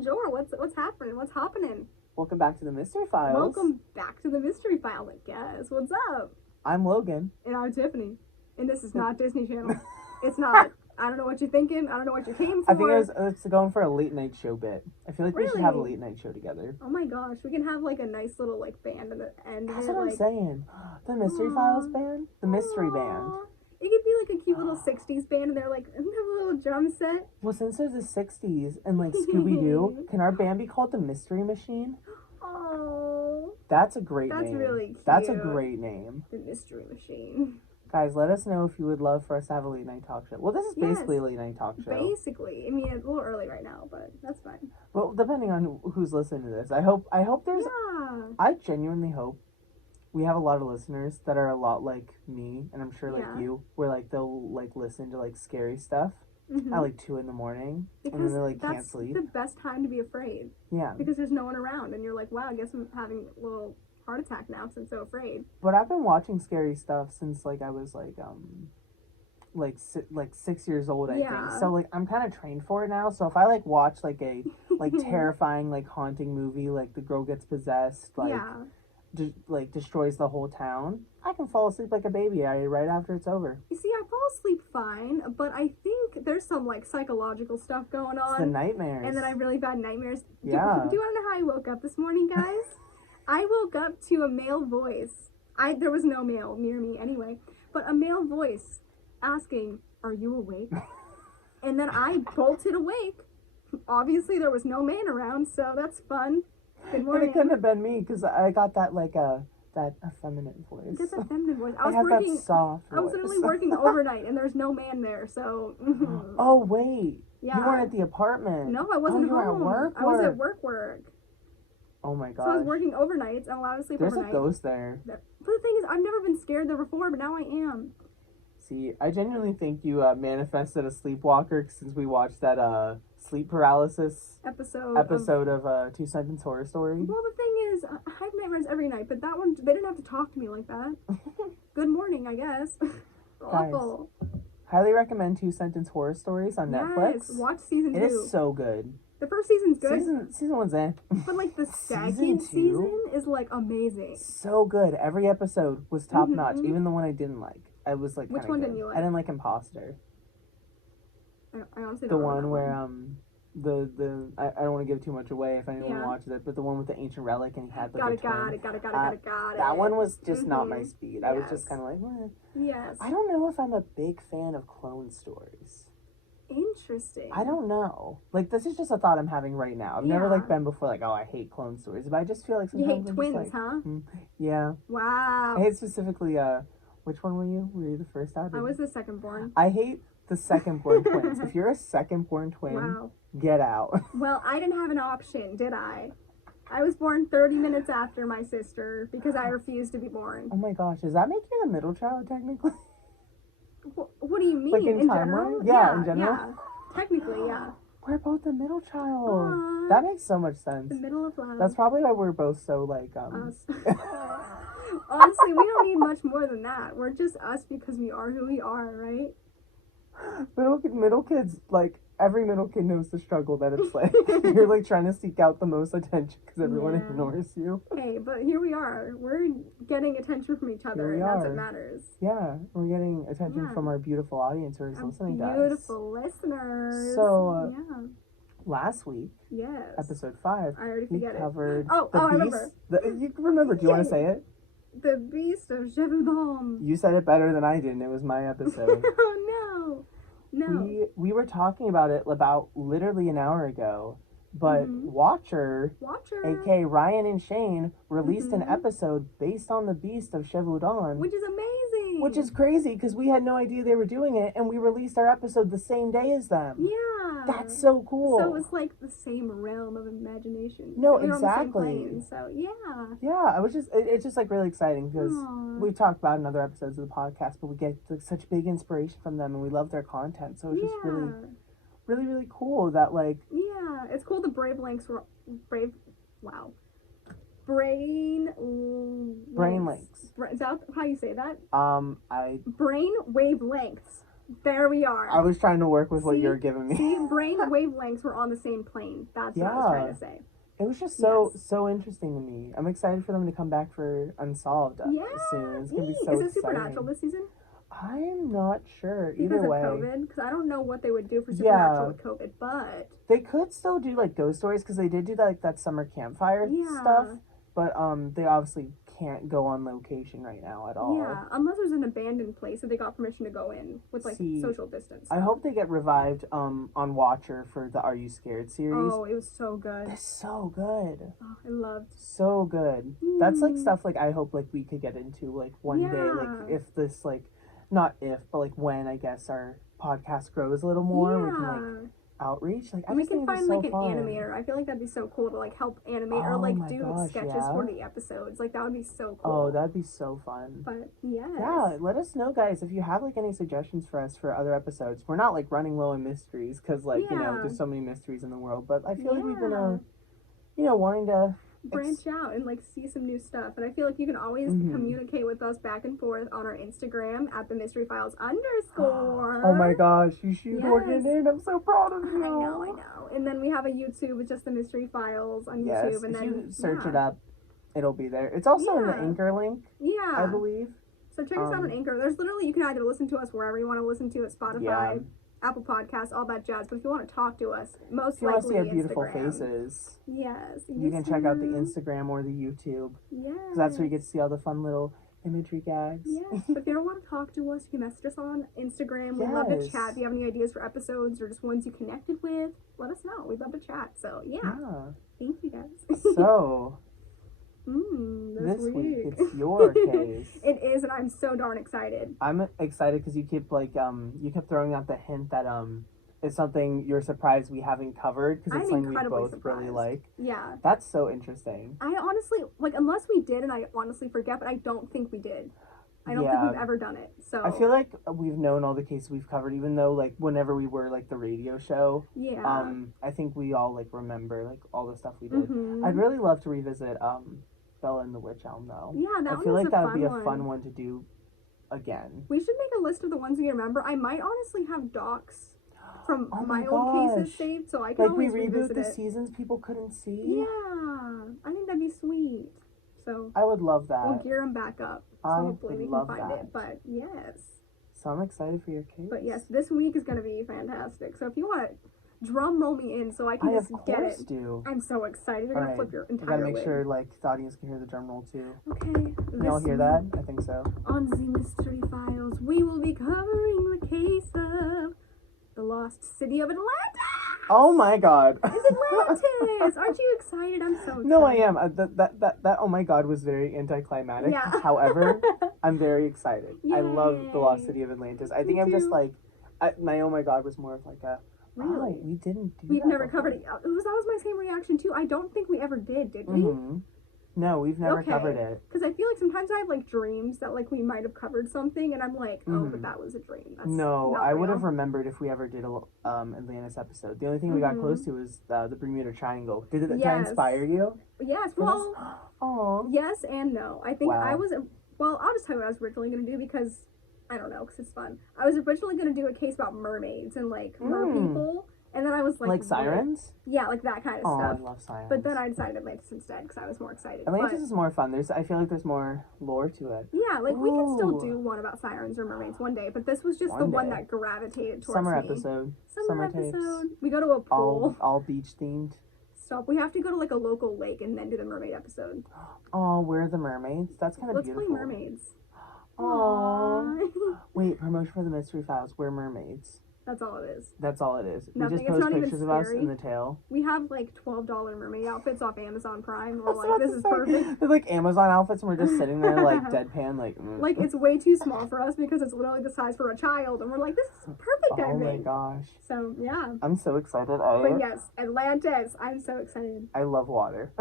Bonjour. What's happening? What's happening? Welcome back to the Mystery Files. Welcome back to the Mystery Files, I guess. What's up? I'm Logan. And I'm Tiffany. And this is not Disney Channel. It's not. I don't know what you're thinking. I don't know what you came for. I think it's going for a late night show bit. I feel like we should have a late night show together. Oh my gosh, we can have like a nice little like band at the end. That's what I'm saying. The Mystery Files band? The Mystery Band. It could be like a cute little 60s band and they're like, have a little drum set. Well, since there's the 60s and like Scooby-Doo, can our band be called the Mystery Machine? Oh. That's a great name. That's really cute. That's a great name. The Mystery Machine. Guys, let us know if you would love for us to have a late night talk show. Well, this is basically a late night talk show. Basically. I mean, it's a little early right now, but that's fine. Well, depending on who's listening to this. I hope there's... Yeah. I genuinely hope we have a lot of listeners that are a lot like me, and I'm sure like you, where like they'll like listen to like scary stuff at like 2 a.m. and then they like can't sleep. That's the best time to be afraid. Yeah. Because there's no one around, and you're like, wow, I guess I'm having a little heart attack now since I'm so afraid. But I've been watching scary stuff since like I was like 6 years old, I think. So like I'm kind of trained for it now. So if I like watch like a like terrifying like haunting movie, like the girl gets possessed, like destroys the whole town, I can fall asleep like a baby right after it's over. You see, I fall asleep fine, but I think there's some like psychological stuff going on. It's the nightmares. And then I have really bad nightmares. Yeah. Do you want to know how I woke up this morning, guys? I woke up to a male voice. There was no male near me anyway, but a male voice asking, "Are you awake?" And then I bolted awake. Obviously, there was no man around, so that's fun. Good morning. And it couldn't have been me because I got that like that effeminate voice. That's a feminine voice. I was working. That soft voice. I was literally working overnight, and there's no man there. So. Oh wait. Yeah. You weren't at the apartment. No, I wasn't home. At work. I was at work. Oh my gosh. So I was working overnights. I'm allowed to sleep overnight. There's a ghost there. But the thing is, I've never been scared there before, but now I am. See, I genuinely think you manifested a sleepwalker since we watched that sleep paralysis episode of Two Sentence Horror Story. Well, the thing is, I have nightmares every night, but that one, they didn't have to talk to me like that. Good morning, I guess. Awful. Guys, highly recommend Two Sentence Horror Stories on Netflix. Yes, watch season 2. It is so good. The first season's good. Season one's in. But like the second season is like amazing. So good. Every episode was top notch. Even the one I didn't like. I was like, which one didn't you like? I didn't like Imposter. I honestly the don't one know where I don't want to give too much away if anyone watches it, but the one with the ancient relic and he had like got it. That one was just not my speed. I was just kind of like, Yes. I don't know if I'm a big fan of clone stories. Interesting. I don't know. Like, this is just a thought I'm having right now. I've never, like, been before, like, oh, I hate clone stories. But I just feel like sometimes you hate twins, huh? Yeah. Wow. I hate specifically, which one were you? Were you the first out? I was the second born. I hate the second born twins. If you're a second born twin, get out. Well, I didn't have an option, did I? I was born 30 minutes after my sister because I refused to be born. Oh my gosh. Does that make you the middle child, technically? What do you mean? Like in general? Yeah, in general? Yeah. Technically, yeah. We're both the middle child. That makes so much sense. The middle of love. That's probably why we're both so, like, Honestly, we don't need much more than that. We're just us because we are who we are, right? Middle kids, like, every middle kid knows the struggle that it's like. You're, like, trying to seek out the most attention because everyone ignores you. Hey, but here we are. We're getting attention from each other, and that's what matters. Yeah, we're getting attention from our beautiful audience who is listening to us. Beautiful listeners. So, last week, yes, episode 5, I already forget covered I remember. You remember. Do you want to say it? The Beast of Gévaudan. You said it better than I did, and it was my episode. Oh, no. We were talking about it about literally an hour ago, but Watcher, aka Ryan and Shane, released an episode based on the Beast of Gévaudan. Which is amazing. Which is crazy, because we had no idea they were doing it, and we released our episode the same day as them. Yeah. That's so cool. So it's like the same realm of imagination. No, We're exactly. On the same plane, so yeah. Yeah, it's just like really exciting, because we've talked about in other episodes of the podcast, but we get like, such big inspiration from them, and we love their content, so it's just really, really, really cool that like... Yeah, it's cool the Brain Links. Brain links. Is that how you say that? I... Brain wavelengths There we are. I was trying to work with what you're giving me. See, brain wavelengths were on the same plane. That's what I was trying to say. It was just so interesting to me. I'm excited for them to come back for Unsolved soon. It's going to be so exciting. Is it Supernatural this season? I'm not sure. Either way. Because of COVID? Because I don't know what they would do for Supernatural with COVID, but... They could still do, like, ghost stories, because they did do, like, that summer campfire stuff. But, they obviously can't go on location right now at all. Yeah, unless there's an abandoned place that they got permission to go in with, like, social distance. I hope they get revived, on Watcher for the Are You Scared series. Oh, it was so good. It's so good. Oh, I loved. So good. That's, like, stuff, like, I hope, like, we could get into, like, one day, like, if this, like... Not if, but like when, I guess, our podcast grows a little more, we can like outreach. Like, we can find like an animator. I feel like that'd be so cool to like help animate or like do sketches for the episodes. Like that would be so cool. Oh, that'd be so fun. But yes. Yeah, let us know, guys, if you have like any suggestions for us for other episodes. We're not like running low on mysteries because like you know there's so many mysteries in the world, but I feel like we've been wanting to branch out and like see some new stuff, and I feel like you can always communicate with us back and forth on our Instagram at @themysteryfiles_. Oh my gosh, you shoot working in. I'm so proud of you. I know. And then we have a YouTube with just the Mystery Files on YouTube, and if then you search it up, it'll be there. It's also in the Anchor link. I believe. So check us out on Anchor. There's literally, you can either listen to us wherever you want to listen to it, Spotify, Apple Podcasts, all that jazz. But if you want to talk to us, most likely Instagram. If you want to see our beautiful faces, you can check out the Instagram or the YouTube. Because that's where you get to see all the fun little imagery gags. But if you don't want to talk to us, you can message us on Instagram. We'd love to chat. If you have any ideas for episodes or just ones you connected with, let us know. We'd love to chat. So thank you guys. So this week it's your case. It is, and I'm so darn excited. I'm excited because you keep like you kept throwing out the hint that it's something you're surprised we haven't covered because it's something we both really like. Yeah, that's so interesting. I honestly like, unless we did, and I honestly forget, but I don't think we did. I don't think we've ever done it. So I feel like we've known all the cases we've covered, even though like whenever we were like the radio show. I think we all like remember like all the stuff we did. I'd really love to revisit Bella and the Witch Elm though. I feel like that would be a fun one to do again. We should make a list of the ones we remember. I might honestly have docs from my old cases saved, so I can always revisit the seasons people couldn't see. Yeah, I think that'd be sweet. So I would love that. We'll gear them back up. So hopefully we can find it. But so I'm excited for your case. But yes, this week is gonna be fantastic. So if you want to drum roll me in so I can just get it. I'm so excited. You're gonna flip your entire gotta make sure like the audience can hear the drum roll too. Okay. Can y'all hear that? I think so. On the Mystery Files, we will be covering the case of the Lost City of Atlantis. Oh my god. It's Atlantis. Aren't you excited? I'm so excited. No, I am. That oh my god was very anticlimactic. However, I'm very excited. Yay. I love the Lost City of Atlantis. I think I'm just like my oh my god was more of like a really? We didn't do We've never covered it. That was my same reaction too. I don't think we ever did we? No, we've never covered it. Because I feel like sometimes I have like dreams that like we might have covered something, and I'm like, oh, but that was a dream. That's I would have remembered if we ever did a Atlantis episode. The only thing we got close to was the Bermuda Triangle. Did it inspire you? Yes. Well, yes and no. I think I was. Well, I'll just tell you what I was originally going to do because I don't know, because it's fun. I was originally going to do a case about mermaids and like merpeople. And then I was like sirens? Yeah, like that kind of stuff. I love sirens. But then I decided Atlantis instead because I was more excited. Atlantis is more fun. I feel like there's more lore to it. Yeah, like we can still do one about sirens or mermaids one day, but this was just one that gravitated towards Summer me. episode. Summer episode. We go to a pool. All beach themed. Stop. We have to go to like a local lake and then do the mermaid episode. Oh, where are the mermaids? That's kind of beautiful. Let's play mermaids. Aww. Wait, promotion for the Mystery Files. We're mermaids. That's all it is. That's all it is. Nothing. We just post pictures of us in the tail. We have like $12 mermaid outfits off Amazon Prime. We're like, this is perfect. They're like Amazon outfits, and we're just sitting there like deadpan, like. Like it's way too small for us because it's literally the size for a child, and we're like, this is perfect. Oh my gosh. So yeah. I'm so excited. But yes, Atlantis. I'm so excited. I love water.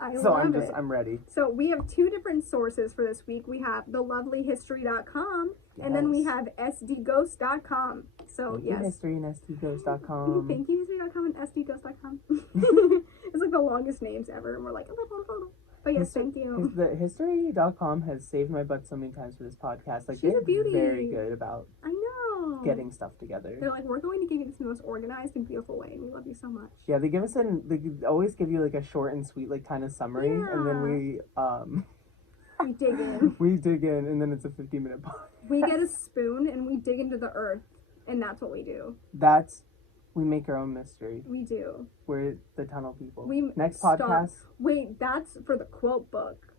I'm ready. So we have two different sources for this week. We have thelovelyhistory.com and then we have sdghost.com. So Thank you, history and sdghost.com. Thank you, history.com and sdghost.com. It's like the longest names ever, and we're like, but yes, thank you. The history.com has saved my butt so many times for this podcast. Like, She's a beauty. Very good about. I know. getting stuff together. They're like, we're going to give you this in the most organized and beautiful way, and we love you so much. Yeah, they always give you like a short and sweet like kind of summary, and then we dig in. We dig in, and then it's a 50-minute podcast. We get a spoon and we dig into the earth, and that's what we do. We make our own mystery. We do. We're the tunnel people. Next podcast. Wait, that's for the quote book.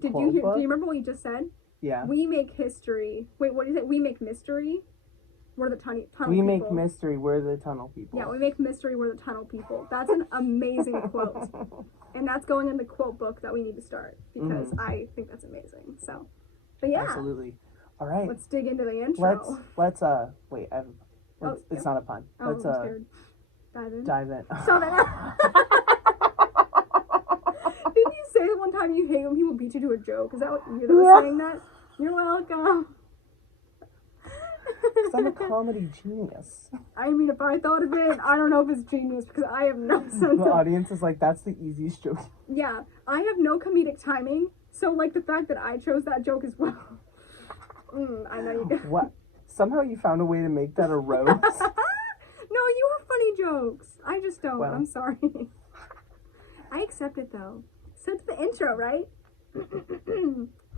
Do you remember what you just said? Yeah. We make history. Wait, what is it? We make mystery. We're the tunnel people. We make mystery. We're the tunnel people. Yeah, we make mystery. We're the tunnel people. That's an amazing quote. And that's going in the quote book that we need to start because I think that's amazing. So, but yeah. Absolutely. All right. Let's dig into the intro. Let's wait. It's not a pun. Oh, let's dive in. Dive in. So then, didn't you say that one time you hate when people beat you to a joke? Is that what you were saying that? You're welcome. Because I'm a comedy genius. I mean, if I thought of it, I don't know if it's genius because I have no sense The audience is like, that's the easiest joke. Yeah, I have no comedic timing, so like the fact that I chose that joke as well. I know you did. What? Somehow you found a way to make that a roast? No, you have funny jokes. I just don't. Well. I'm sorry. I accept it though. So it's the intro, right?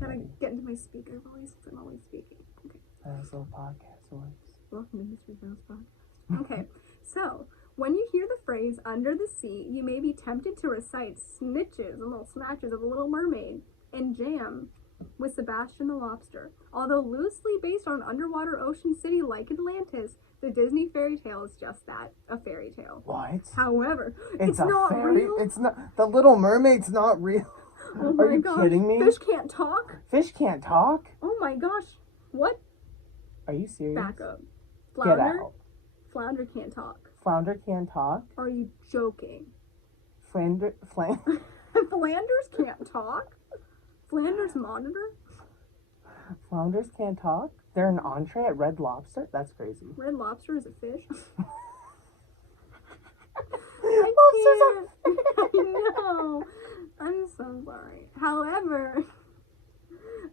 Gotta get into my speaker voice because I'm always speaking. Okay. That's a little podcast voice. Welcome to Mystery Girls Podcast. Okay, so when you hear the phrase "under the sea," you may be tempted to recite snitches and little snatches of The Little Mermaid and Jam with Sebastian the Lobster. Although loosely based on an underwater ocean city like Atlantis, the Disney fairy tale is just that, a fairy tale. What? However, it's not real. It's not. The Little Mermaid's not real. Oh Are you gosh. kidding me? Fish can't talk? Fish can't talk? Oh my gosh. What? Are you serious? Back up. Get Flounder? out. Flounder can't talk. Flounder can't talk? Are you joking? Flanders can't talk? Flanders monitor? Flounders can't talk? They're an entree at Red Lobster? That's crazy. Red Lobster is a fish? I know. I'm so sorry. However,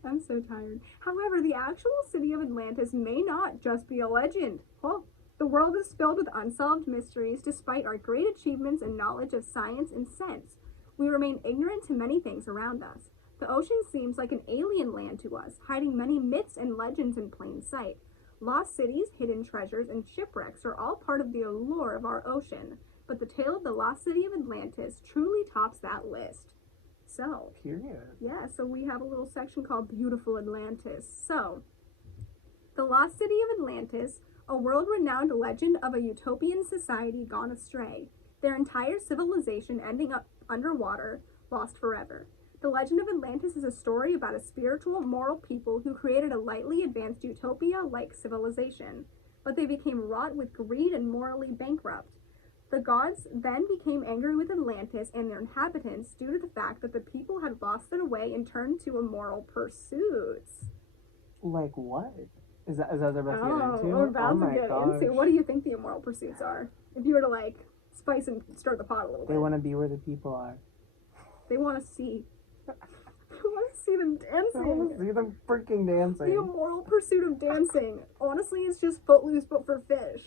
I'm so tired. However, the actual city of Atlantis may not just be a legend. Well, the world is filled with unsolved mysteries despite our great achievements and knowledge of science and sense. We remain ignorant to many things around us. The ocean seems like an alien land to us, hiding many myths and legends in plain sight. Lost cities, hidden treasures, and shipwrecks are all part of the allure of our ocean. But the tale of the Lost City of Atlantis truly tops that list. So, Period. yeah, so we have a little section called Beautiful Atlantis. So, the Lost City of Atlantis, a world-renowned legend of a utopian society gone astray, their entire civilization ending up underwater, lost forever. The legend of Atlantis is a story about a spiritual, moral people who created a lightly advanced utopia-like civilization, but they became wrought with greed and morally bankrupt. The gods then became angry with Atlantis and their inhabitants due to the fact that the people had lost their way and turned to immoral pursuits. Like what? Is that they're about to get into? We're about to get into. What do you think the immoral pursuits are? If you were to like spice and stir the pot a little bit. They want to be where the people are. They want to see. I want to see them dancing. I want to see them freaking dancing. The immoral pursuit of dancing. Honestly, it's just Footloose, but for fish.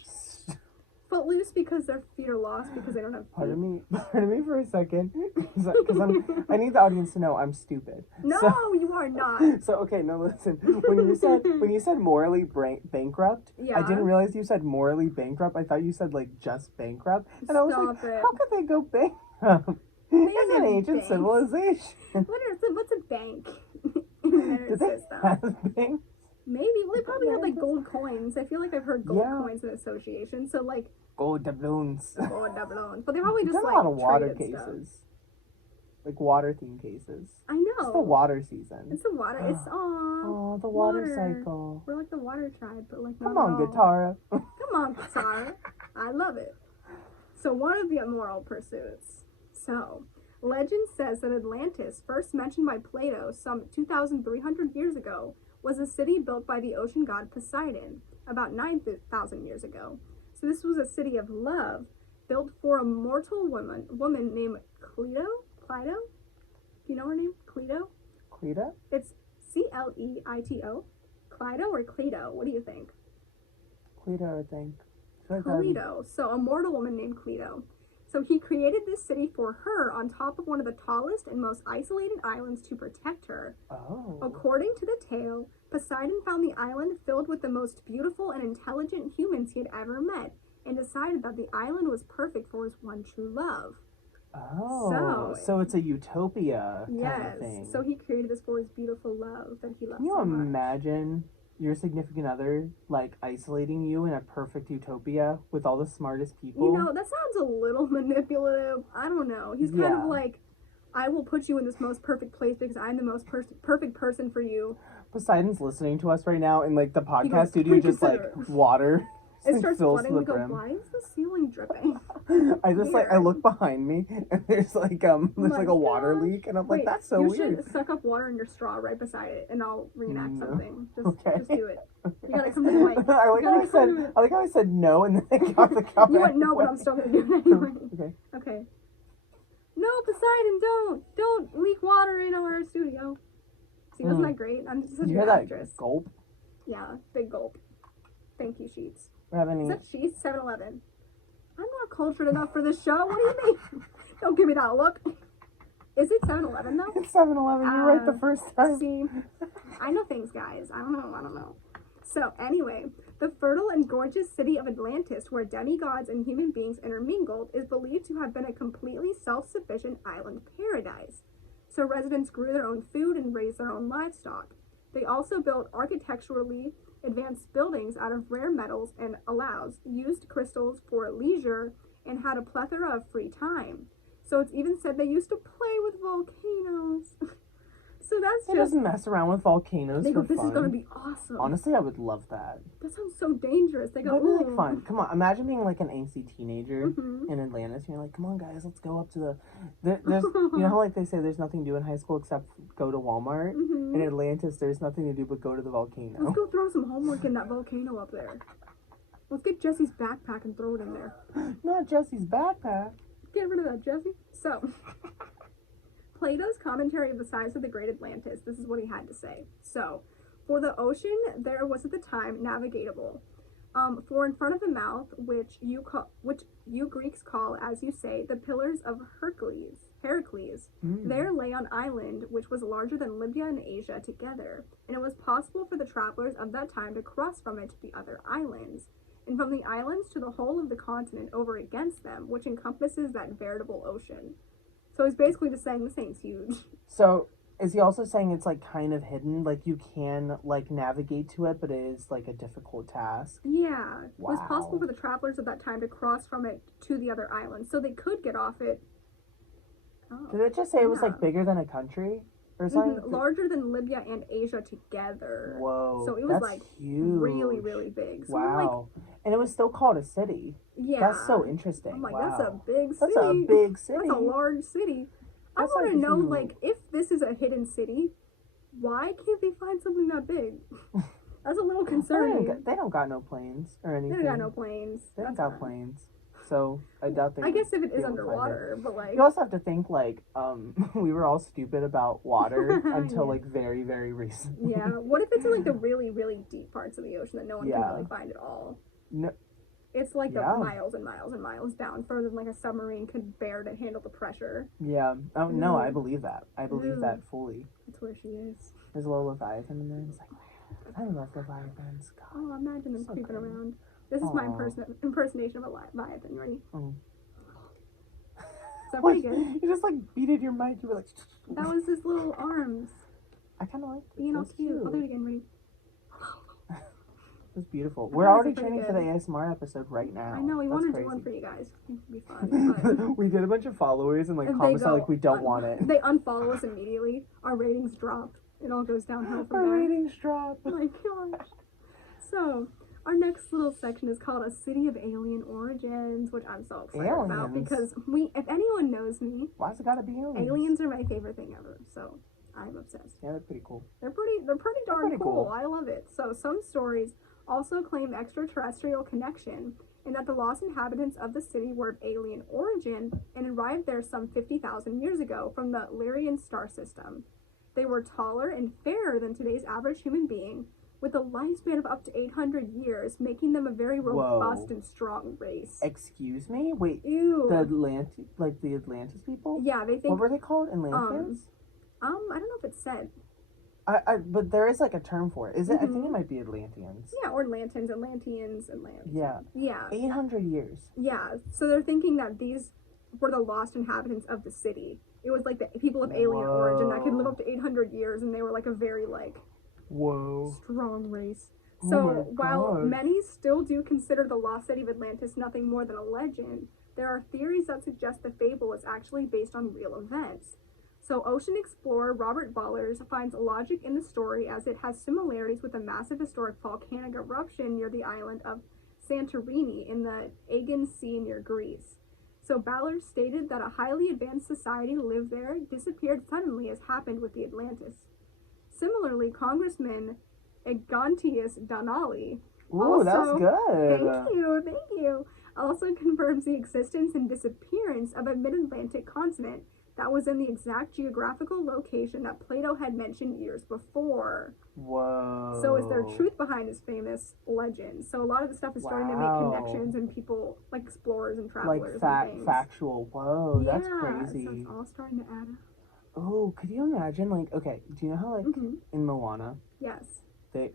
Footloose because their feet are lost because they don't have feet. Pardon me for a second, because I need the audience to know I'm stupid. No, you are not. So okay, no, listen. When you said morally bankrupt, yeah. I didn't realize you said morally bankrupt. I thought you said like just bankrupt, and I was like, how could they go bankrupt? It's an ancient civilization. What's a bank? Do they have banks? Maybe. Well, they probably have like gold coins. I feel like I've heard gold coins in association. So like gold doubloons. Gold doubloons. But they probably just like a lot of water cases. Stuff. Like water theme cases. I know. It's the water season. It's the water. It's the water cycle. We're like the water tribe, but like come on, Guitarra. Come on, Guitarra. I love it. So one of the immoral pursuits. So legend says that Atlantis, first mentioned by Plato some 2,300 years ago, was a city built by the ocean god Poseidon about 9,000 years ago. So this was a city of love built for a mortal woman named Cleito? Do you know her name? Cleito? Cleito? It's Cleito. Cleito or Cleito? What do you think? Cleto, I think. I feel like Cleto. So a mortal woman named Cleto. So he created this city for her on top of one of the tallest and most isolated islands to protect her. Oh. According to the tale, Poseidon found the island filled with the most beautiful and intelligent humans he had ever met, and decided that the island was perfect for his one true love. Oh, so it's a utopia kind of thing. Yes, so he created this for his beautiful love that he loves Can you so much. imagine your significant other, like, isolating you in a perfect utopia with all the smartest people? You know, that sounds a little manipulative. I don't know. He's kind of like, I will put you in this most perfect place because I'm the most perfect person for you. Poseidon's listening to us right now in, like, the podcast studio, just, like, water. It starts flooding. We go, why is the ceiling dripping? I just weird. I look behind me and there's like a water leak and I'm like, that's so weird. You should suck up water in your straw right beside it and I'll reenact something. Just do it. You gotta come to the mic. I like how I said no and then I got the cup. You went no, but I'm still gonna do it anyway. Okay. No, Poseidon, don't leak water in our studio. See, wasn't that great? I'm just such an actress. That gulp? Yeah, big gulp. Thank you, Sheets. Is that Sheets? 7-Eleven. I'm not cultured enough for this show. What do you mean? Don't give me that look. Is it 7-Eleven though? It's 7-Eleven. You're right the first time. See, I know things, guys. I don't know. So anyway, the fertile and gorgeous city of Atlantis, where demigods and human beings intermingled, is believed to have been a completely self-sufficient island paradise. So residents grew their own food and raised their own livestock. They also built architecturally advanced buildings out of rare metals and alloys, used crystals for leisure, and had a plethora of free time. So it's even said they used to play with volcanoes. So that's just mess around with volcanoes. They go, this is gonna be awesome. Honestly, I would love that. That sounds so dangerous. They go, that'd be like fun. Come on, imagine being like an angsty teenager in Atlantis. And you're like, come on, guys, let's go up to the. There's, you know how like they say there's nothing to do in high school except go to Walmart. In Atlantis, there's nothing to do but go to the volcano. Let's go throw some homework in that volcano up there. Let's get Jesse's backpack and throw it in there. Not Jesse's backpack. Get rid of that, Jesse. So. Plato's commentary of the size of the Great Atlantis, this is what he had to say. So, for the ocean, there was at the time navigatable. For in front of the mouth, which you Greeks call, as you say, the pillars of Heracles, there lay an island which was larger than Libya and Asia together, and it was possible for the travelers of that time to cross from it to the other islands, and from the islands to the whole of the continent over against them, which encompasses that veritable ocean. So he's basically just saying this thing's huge. So is he also saying it's like kind of hidden? Like you can like navigate to it, but it is like a difficult task? Yeah. Wow. It was possible for the travelers of that time to cross from it to the other islands. So they could get off it. Oh, did it just say it was like bigger than a country? Or something? Larger than Libya and Asia together. Whoa. So it was like huge. Really, really big. So wow. And it was still called a city. Yeah. That's so interesting. I'm like, that's a big city. That's a big city. That's a large city. I want to know, like, if this is a hidden city, why can't they find something that big? That's a little concerning. They don't got no planes or anything. They don't got no planes. They don't got planes. So I doubt they. I guess if it is underwater, but like you also have to think like we were all stupid about water until like very, very recently. Yeah. What if it's in like the really, really deep parts of the ocean that no one can really find at all? No. It's like the miles and miles and miles down, further than like a submarine could bear to handle the pressure. Yeah. Oh no, I believe that. I believe that fully. That's where she is. There's a little Leviathan in there. It's like, I love Leviathans. God. Oh, imagine them creeping around. This is my impersonation of a Leviathan. You ready? Is that pretty good? You just like beated your mic. You were like. That was his little arms. I kind of like it. Being all cute. I'll do it again. Ready? It was beautiful. We're already training for the ASMR episode right now. I know. We want to do one for you guys. I think it'd be fun. But we did a bunch of followers and like comments like we don't want it. They unfollow us immediately. Our ratings drop. It all goes downhill from there. Our ratings drop. Oh my gosh. So, our next little section is called A City of Alien Origins, which I'm so excited about because if anyone knows me, why's it gotta be aliens? Aliens are my favorite thing ever. So, I'm obsessed. Yeah, they're pretty cool. They're pretty darn cool. I love it. So, some stories also claim extraterrestrial connection, and that the lost inhabitants of the city were of alien origin and arrived there some 50,000 years ago from the Lyrian star system. They were taller and fairer than today's average human being, with a lifespan of up to 800 years, making them a very robust and strong race. Excuse me? Wait. Ew. The Atlantis people? Yeah, they think... What were they called? Atlanteans? I don't know if it's said. But there is like a term for it. Is it? I think it might be Atlanteans. Yeah, or Atlanteans. Yeah. Yeah. 800 years. Yeah, so they're thinking that these were the lost inhabitants of the city. It was like the people of alien origin that could live up to 800 years, and they were like a very like strong race. So while many still do consider the Lost City of Atlantis nothing more than a legend, there are theories that suggest the fable is actually based on real events. So ocean explorer Robert Ballers finds logic in the story as it has similarities with a massive historic volcanic eruption near the island of Santorini in the Aegean Sea near Greece. So Ballers stated that a highly advanced society lived there, disappeared suddenly as happened with the Atlantis. Similarly, Congressman Egontius Donnelly that's good. Thank you. Also confirms the existence and disappearance of a mid-Atlantic continent that was in the exact geographical location that Plato had mentioned years before. Whoa. So is there truth behind his famous legend? So a lot of the stuff is starting to make connections, and people, like explorers and travelers and things. Factual. Whoa, yeah, that's crazy. So it's all starting to add up. Oh, could you imagine, like, okay, do you know how, like, in Moana? Yes.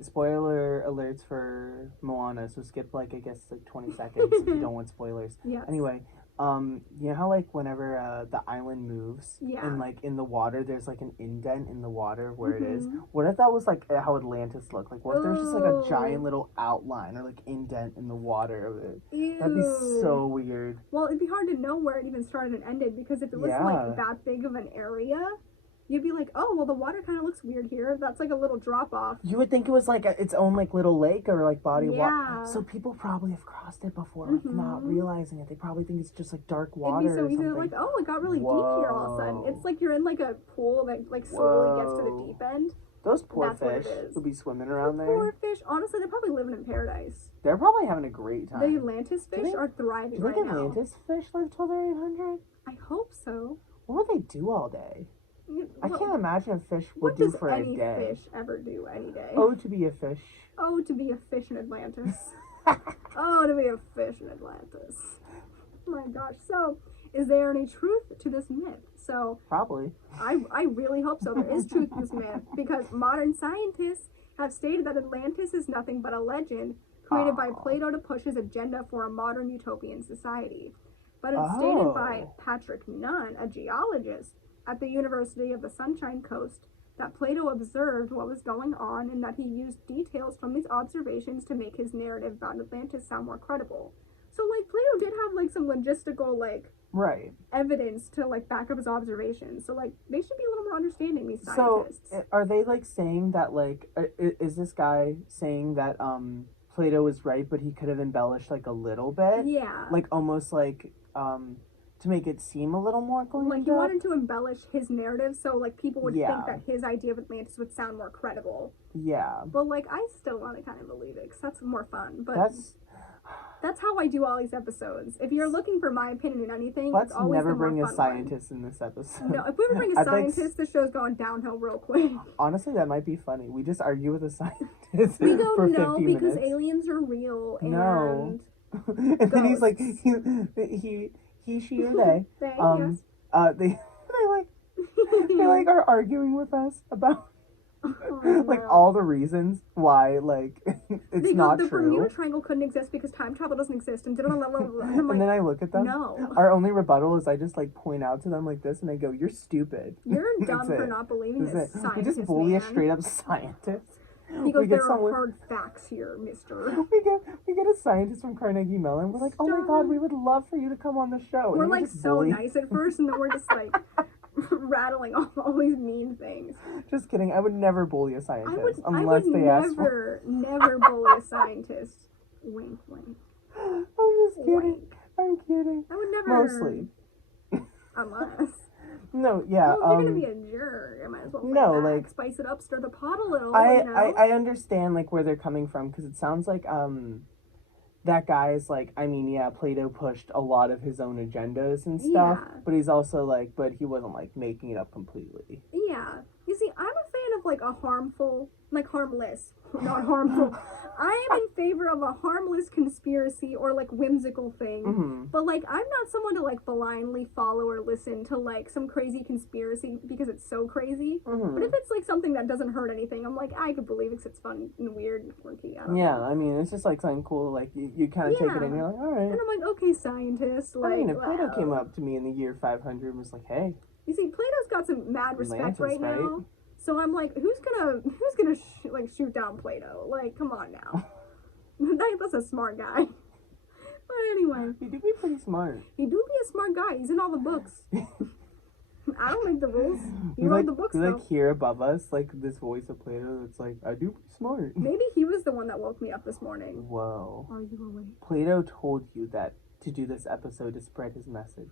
Spoiler alerts for Moana, so skip, like, I guess, like, 20 seconds if you don't want spoilers. Yes. Anyway, you know how, like, whenever the island moves, and, like, in the water, there's, like, an indent in the water where it is? What if that was, like, how Atlantis looked? Like, what if there's just, like, a giant little outline or, like, indent in the water of it? Ew. That'd be so weird. Well, it'd be hard to know where it even started and ended, because if it was, like, that big of an area, you'd be like, oh, well, the water kind of looks weird here. That's like a little drop off. You would think it was like its own like little lake or like body of water. So people probably have crossed it before, like not realizing it. They probably think it's just like dark water. It'd be so easy to like, oh, it got really deep here all of a sudden. It's like you're in like a pool that like slowly gets to the deep end. Those poor fish would be swimming around there. Poor fish. Honestly, they're probably living in paradise. They're probably having a great time. The Atlantis fish are thriving right now. Do you think Atlantis fish live till they're 800? I hope so. What would they do all day? I can't imagine a fish would do for a day. What does any fish ever do any day? Oh, to be a fish. Oh, to be a fish in Atlantis. Oh, to be a fish in Atlantis. Oh my gosh. So, is there any truth to this myth? So, probably. I really hope so. There is truth to this myth, because modern scientists have stated that Atlantis is nothing but a legend created by Plato to push his agenda for a modern utopian society. But it's stated by Patrick Nunn, a geologist at the University of the Sunshine Coast, that Plato observed what was going on and that he used details from these observations to make his narrative about Atlantis sound more credible. So, like, Plato did have, like, some logistical, like, evidence to, like, back up his observations. So, like, they should be a little more understanding, these scientists. So, are they, like, saying that, like, is this guy saying that, Plato was right, but he could have embellished, like, a little bit? Yeah. Like, almost, like, to make it seem a little more glammed like, he wanted to embellish his narrative so, like, people would think that his idea of Atlantis would sound more credible. Yeah. But, like, I still want to kind of believe it, because that's more fun. But that's how I do all these episodes. If you're looking for my opinion in anything, let's it's always never the more bring a fun scientist in this episode. No, if we ever bring a scientist, the show's going downhill real quick. Honestly, that might be funny. We just argue with a scientist we go, for 50 no, because minutes. Aliens are real, and no. And then he's like, he, she, or they, they like are arguing with us about like all the reasons why like it's not true. The Bermuda Triangle couldn't exist because time travel doesn't exist, and and then I look at them. No. Our only rebuttal is I just like point out to them like this, and I go, "You're stupid. You're dumb for not believing this scientist." We just bully a straight up scientist. He goes, there are hard facts here, mister. We get a scientist from Carnegie Mellon. We're like, oh my god, we would love for you to come on the show. We're like so nice at first, and then we're just like rattling off all these mean things. Just kidding. I would never bully a scientist unless they ask for. Never bully a scientist. Wink, wink. I'm just kidding. Wink. I'm kidding. I would never. Mostly. Unless. No, yeah. Well, if you're gonna be a jerk, I might as well like spice it up, stir the pot a little. I understand like where they're coming from, because it sounds like that guy is like, I mean, yeah, Plato pushed a lot of his own agendas and stuff, but he's also like, but he wasn't like making it up completely. Yeah, You see, I'm a fan of like a harmful, like harmless, not harmful. I am in favor of a harmless conspiracy or like whimsical thing. But like, I'm not someone to like blindly follow or listen to like some crazy conspiracy because it's so crazy. But if it's like something that doesn't hurt anything, I'm like, I could believe it 'cause it's fun and weird and quirky. I don't know. I mean, it's just like something cool. Like you kind of take it and you're like, all right. And I'm like, okay, scientist. Like, I mean, if Plato came up to me in the year 500 and was like, hey. You see, Plato's got some mad respect Atlantis, right now. So I'm like, who's gonna shoot down Plato? Like, come on now. That's a smart guy. But anyway. He do be pretty smart. He do be a smart guy. He's in all the books. I don't make the rules. You wrote the books, though. though. Like, hear above us, like, this voice of Plato that's like, I do be smart. Maybe he was the one that woke me up this morning. Whoa. Are you awake? Plato told you that to do this episode to spread his message.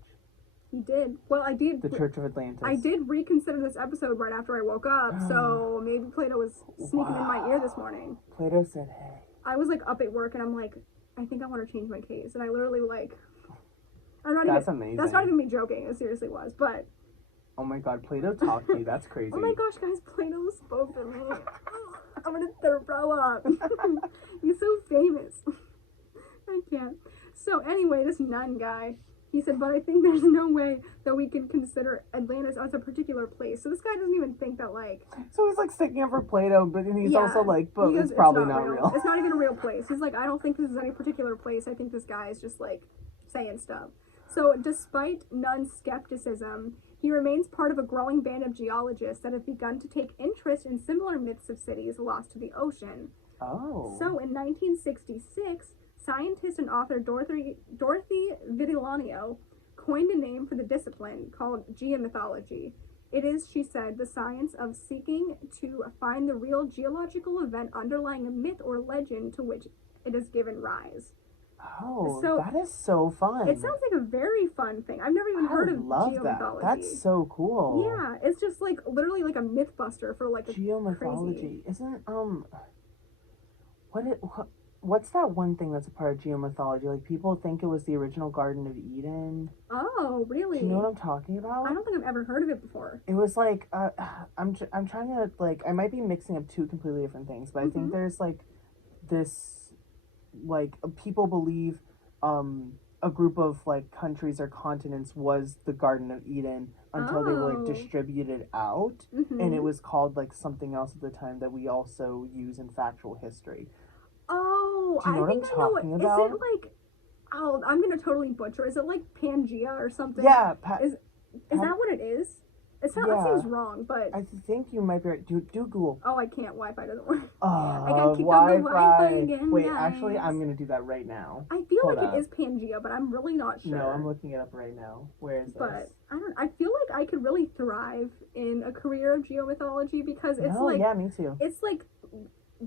He did. Well, I did. The Church of Atlantis. I did reconsider this episode right after I woke up, so maybe Plato was sneaking in my ear this morning. Plato said, hey. I was like up at work and I'm like, I think I want to change my case. And I literally like, That's amazing. That's not even me joking. It seriously was. But oh my god, Plato talked to you. That's crazy. Oh my gosh, guys, Plato spoke to me. I'm gonna throw up. He's so famous. I can't. So anyway, this nun guy, he said, but I think there's no way that we can consider Atlantis as a particular place. So this guy doesn't even think that, like... So he's, like, sticking up for Plato, but he's also like, but it's probably not real. It's not even a real place. He's like, I don't think this is any particular place. I think this guy is just, like, saying stuff. So despite Nunn's skepticism, he remains part of a growing band of geologists that have begun to take interest in similar myths of cities lost to the ocean. Oh. So in 1966... scientist and author Dorothy Vitilanio coined a name for the discipline called geomythology. It is, she said, the science of seeking to find the real geological event underlying a myth or legend to which it has given rise. Oh, so, that is so fun. It sounds like a very fun thing. I've never even heard of geomythology. That's so cool. Yeah, it's just like literally like a myth buster for like a geomythology. Isn't what's that one thing that's a part of geomythology? Like, people think it was the original Garden of Eden. Oh, really? Do you know what I'm talking about? I don't think I've ever heard of it before. It was like, I'm trying to, like, I might be mixing up two completely different things, but I think there's, like, this, like, people believe, a group of, like, countries or continents was the Garden of Eden until they were, like, distributed out, and it was called, like, something else at the time that we also use in factual history. Oh, do you know what I'm talking about? Is it like, oh, I'm gonna totally butcher. Is it like Pangaea or something? Yeah. Is that what it is? It seems wrong, but... I think you might be right. Do Google. Oh, I can't. Wi-Fi doesn't work. I got kicked off the Wi-Fi again, Wait, guys. actually, I'm gonna do that right now. I feel like it is Pangaea, but I'm really not sure. No, I'm looking it up right now. Where is this? But I feel like I could really thrive in a career of geomythology because it's yeah, me too. It's like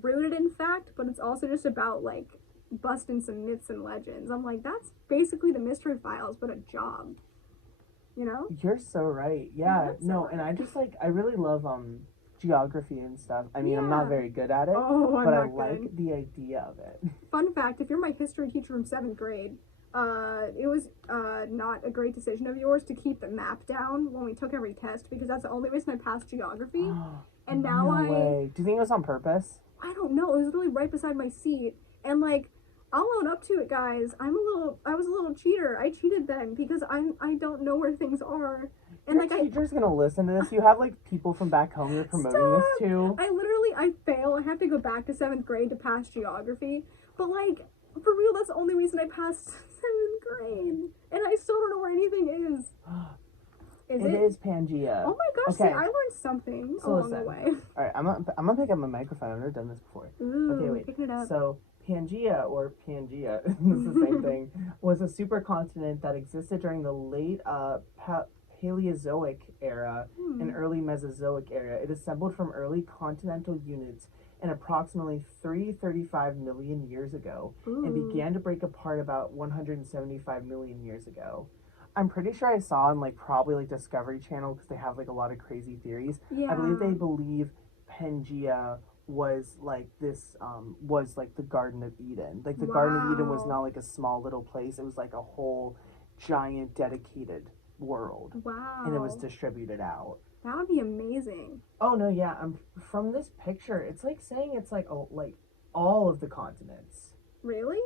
rooted in fact, but it's also just about like busting some myths and legends. I'm like, that's basically the Mystery Files, but a job. You know? You're so right. Yeah, and I just like, I really love geography and stuff. I mean, I'm not very good at it, but I like the idea of it. Fun fact, if you're my history teacher from 7th grade, it was not a great decision of yours to keep the map down when we took every test, because that's the only reason I passed geography. And now No way. Do you think it was on purpose? I don't know. It was literally right beside my seat. And like, I'll own up to it, guys. I was a little cheater. I cheated then because I don't know where things are. And your teacher's gonna listen to this. You have like people from back home you're promoting this to. I fail. I have to go back to 7th grade to pass geography. But like, for real, that's the only reason I passed 7th grade. And I still don't know where anything is. It is Pangaea. Oh my gosh, see, I learned something along the way. Alright, I'm gonna pick up my microphone. I've never done this before. Ooh, okay, wait. Picking it up. So, Pangaea, or Pangaea, it's the same thing, was a supercontinent that existed during the late Paleozoic era and early Mesozoic era. It assembled from early continental units and approximately 335 million years ago and began to break apart about 175 million years ago. I'm pretty sure I saw on like probably like Discovery Channel, because they have like a lot of crazy theories. Yeah. I believe Pangaea was like this was like the Garden of Eden. Like the Garden of Eden was not like a small little place. It was like a whole giant dedicated world. Wow. And it was distributed out. That would be amazing. Oh no, yeah. From this picture. It's like saying it's like all of the continents. Really?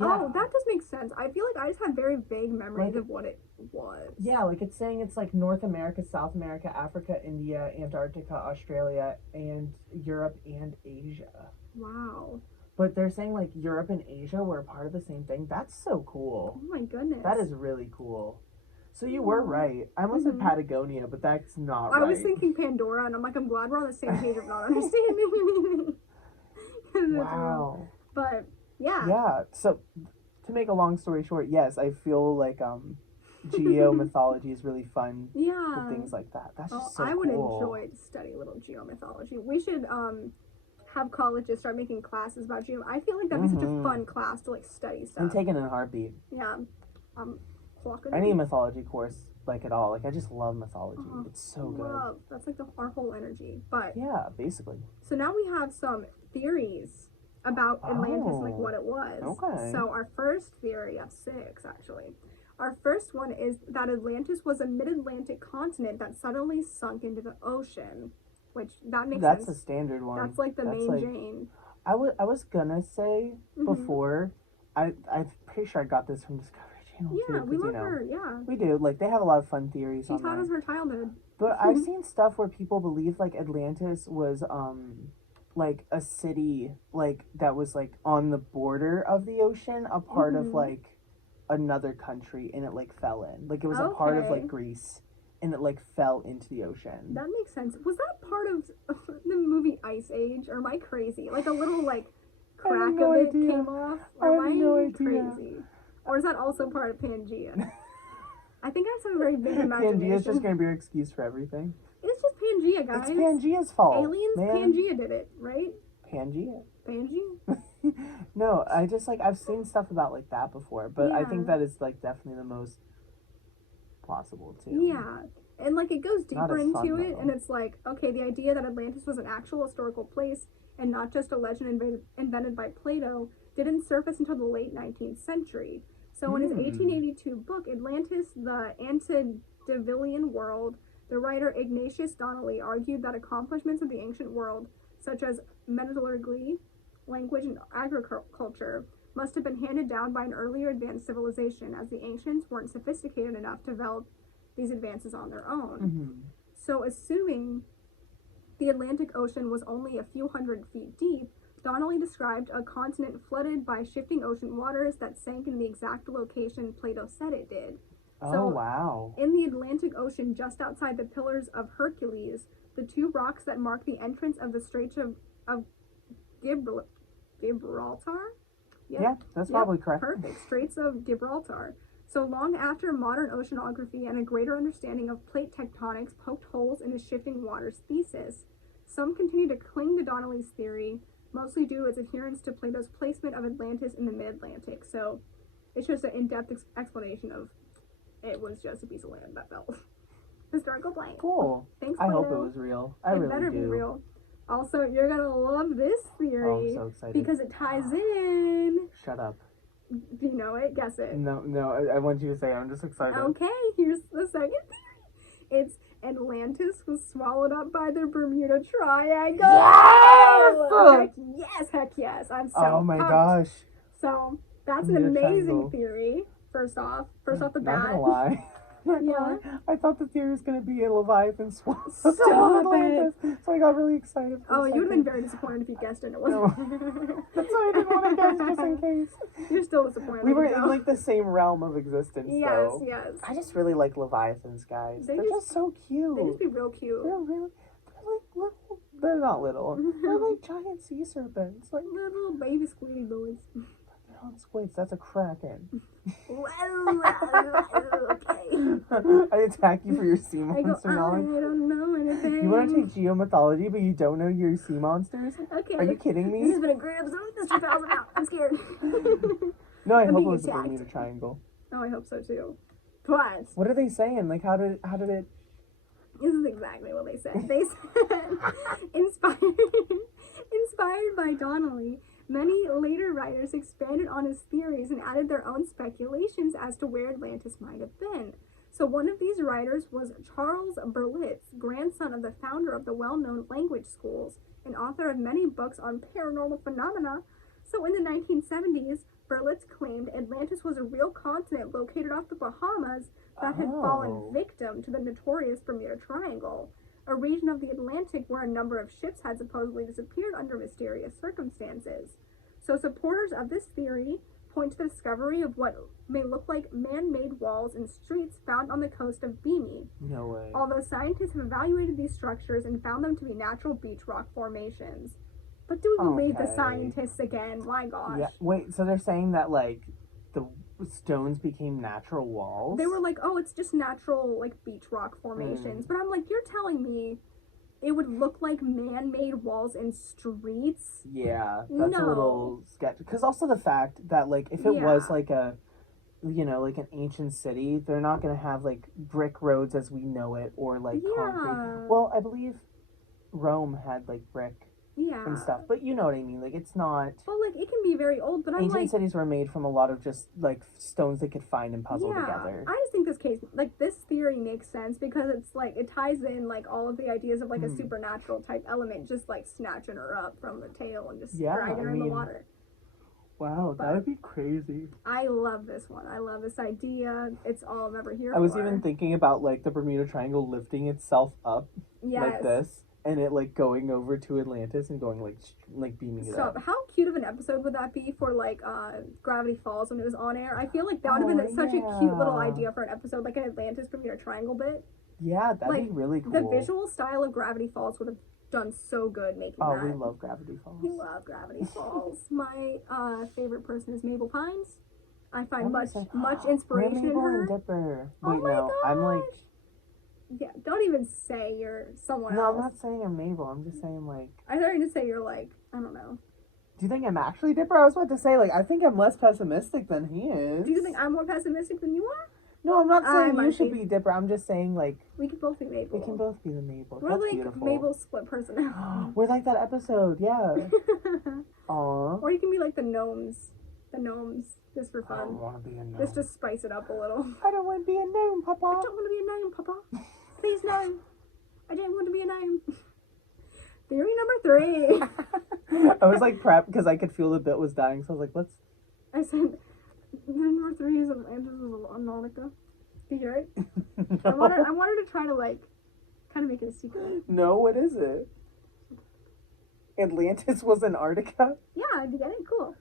Yeah. Oh, that does make sense. I feel like I just had very vague memories of what it was. Yeah, like it's saying it's like North America, South America, Africa, India, Antarctica, Australia, and Europe and Asia. Wow. But they're saying like Europe and Asia were a part of the same thing. That's so cool. Oh my goodness. That is really cool. So you were right. I almost said Patagonia, but that's not right. I was thinking Pandora, and I'm like, I'm glad we're on the same page of not understanding. Wow. But yeah. Yeah. So to make a long story short, yes, I feel like geo mythology is really fun. Yeah. With things like that. That's just so I would cool. enjoy to study a little geo mythology. We should have colleges start making classes about geo. I feel like that'd be such a fun class to like study stuff. And take it in a heartbeat. Yeah. Any mythology course, like at all. Like I just love mythology. It's so good. That's like our whole energy. But yeah, basically. So now we have some theories about Atlantis, like what it was. Okay. So our first theory of 6, actually. Our first one is that Atlantis was a mid-Atlantic continent that suddenly sunk into the ocean, which that makes sense. That's a standard one. That's like the main Jane. I was gonna say before, I'm pretty sure I got this from Discovery Channel too. Yeah, we love her. Yeah, we do. Like they have a lot of fun theories. She taught us her childhood. But I've seen stuff where people believe like Atlantis was like a city like that was like on the border of the ocean, a part of like another country, and it like fell in. Like it was a part of like Greece, and it like fell into the ocean. That makes sense. Was that part of the movie Ice Age, or am I crazy? Like a little like crack of it came off? Or am I crazy? Or is that also part of Pangaea? I think I have some very big imagination. Pangaea's just gonna be your excuse for everything. It's just Pangaea, guys. It's Pangaea's fault. Aliens, man. Pangaea did it, right? Pangaea? No, I just like I've seen stuff about like that before, but I think that is like definitely the most plausible too. Yeah. And like it goes deeper into it, and it's like, okay, the idea that Atlantis was an actual historical place and not just a legend invented by Plato didn't surface until the late 19th century. So in his 1882 book, Atlantis, the Antediluvian World, the writer Ignatius Donnelly argued that accomplishments of the ancient world, such as metallurgy, language, and agriculture, must have been handed down by an earlier advanced civilization, as the ancients weren't sophisticated enough to develop these advances on their own. So assuming the Atlantic Ocean was only a few hundred feet deep, Donnelly described a continent flooded by shifting ocean waters that sank in the exact location Plato said it did. Oh, wow. In the Atlantic Ocean, just outside the Pillars of Hercules, the two rocks that mark the entrance of the Straits of Gibraltar? Yeah, that's probably correct. Perfect. Straits of Gibraltar. So long after modern oceanography and a greater understanding of plate tectonics poked holes in the shifting waters thesis, some continue to cling to Donnelly's theory, mostly due to its adherence to Plato's placement of Atlantis in the mid-Atlantic. So it's just an in-depth explanation of it was just a piece of land that fell. Historical blank. Cool. Thanks, I Plato. hope it was real. I really do. It better be real. Also, you're going to love this theory. Oh, I'm so excited. Because it ties in. Shut up. Do you know it? Guess it. No, I want you to say it. I'm just excited. Okay, here's the second theory. It's Atlantis was swallowed up by the Bermuda Triangle. Yes! Heck yes. I'm so Oh my gosh. So, that's an amazing theory. First off the bat. Not gonna lie. Yeah. I thought the theory was gonna be a Leviathan swallowed. Stop it! So I got really excited. Oh, you would have been very disappointed if you guessed it. It wasn't. No. That's why I didn't want to guess, just in case. You're still disappointed. We were in like the same realm of existence. Yes, so. yes. I just really like Leviathans, guys. They're just so cute. They just be real cute. They're like little. They're not little. They're like giant sea serpents. Like little baby squiddy boys. They're not squids. That's a kraken. Okay. I attack you for your sea monster knowledge. I don't know anything. You want to take geomythology, but you don't know your sea monsters? Okay. Are you kidding me? This has been a great episode. Mr. Fowler's out. I'm scared. No, I hope it was the Bermuda Triangle. Oh, I hope so too. But what are they saying? Like, how did it? This is exactly what they said. They said, inspired by Donnelly, many later writers expanded on his theories and added their own speculations as to where Atlantis might have been. So one of these writers was Charles Berlitz, grandson of the founder of the well-known language schools and author of many books on paranormal phenomena. So in the 1970s, Berlitz claimed Atlantis was a real continent located off the Bahamas that had fallen victim to the notorious Bermuda Triangle, a region of the Atlantic where a number of ships had supposedly disappeared under mysterious circumstances. So supporters of this theory point to the discovery of what may look like man-made walls and streets found on the coast of Bimi. No way. Although scientists have evaluated these structures and found them to be natural beach rock formations. But do we believe the scientists again? My gosh. Yeah. Wait, so they're saying that, like, the stones became natural walls? They were like, oh, it's just natural, like, beach rock formations. But I'm like, you're telling me it would look like man-made walls and streets? Yeah, that's a little sketchy. Because also the fact that, like, if it was, like, a, you know, like an ancient city, they're not going to have, like, brick roads as we know it, or, like, concrete. Well, I believe Rome had, like, brick and stuff, but you know what I mean, like, it's not... Well, like, it can be very old, but I'm like... Ancient cities were made from a lot of just, like, stones they could find and puzzle together. I just think this theory makes sense because it's, like, it ties in, like, all of the ideas of, like, a supernatural type element, just, like, snatching her up from the tail and just dragging her in the water. Wow, that would be crazy. I love this one. I love this idea. It's all I'm ever here for. I was even thinking about, like, the Bermuda Triangle lifting itself up like this. And it, like, going over to Atlantis and going, like beaming it up. How cute of an episode would that be for, like, Gravity Falls when it was on air? I feel like that would have been such a cute little idea for an episode, like an Atlantis Bermuda Triangle bit. Yeah, that'd be really cool. The visual style of Gravity Falls would have done so good making that. Oh, we love Gravity Falls. We love Gravity Falls. My favorite person is Mabel Pines. I find much inspiration in her. And Dipper. Oh Wait, my no, gosh. I'm like... Yeah, don't even say you're someone else. No, I'm not saying I'm Mabel. I'm just saying, like... I thought you were going to say you're, like, I don't know. Do you think I'm actually Dipper? I was about to say, like, I think I'm less pessimistic than he is. Do you think I'm more pessimistic than you are? No, I'm not saying you should be Dipper. I'm just saying, like... We can both be Mabel. We can both be the Mabel. We're That's like beautiful. Mabel's split personality. We're like that episode, yeah. Aww. Or you can be like the gnomes. The gnomes. Just for fun. I don't want to be a gnome. Just to spice it up a little. I don't want to be a gnome, Papa. I don't want to be a gnome, Papa. Please, no. I don't want to be a gnome. Theory number 3. I was like prepped because I could feel the bit was dying, so I was like, let's... I said, number 3 is Atlantis is Antarctica. Did you hear it? No. I wanted to try to, like, kind of make it a secret. No, what is it? Atlantis was Antarctica? Yeah, did you get it? Cool.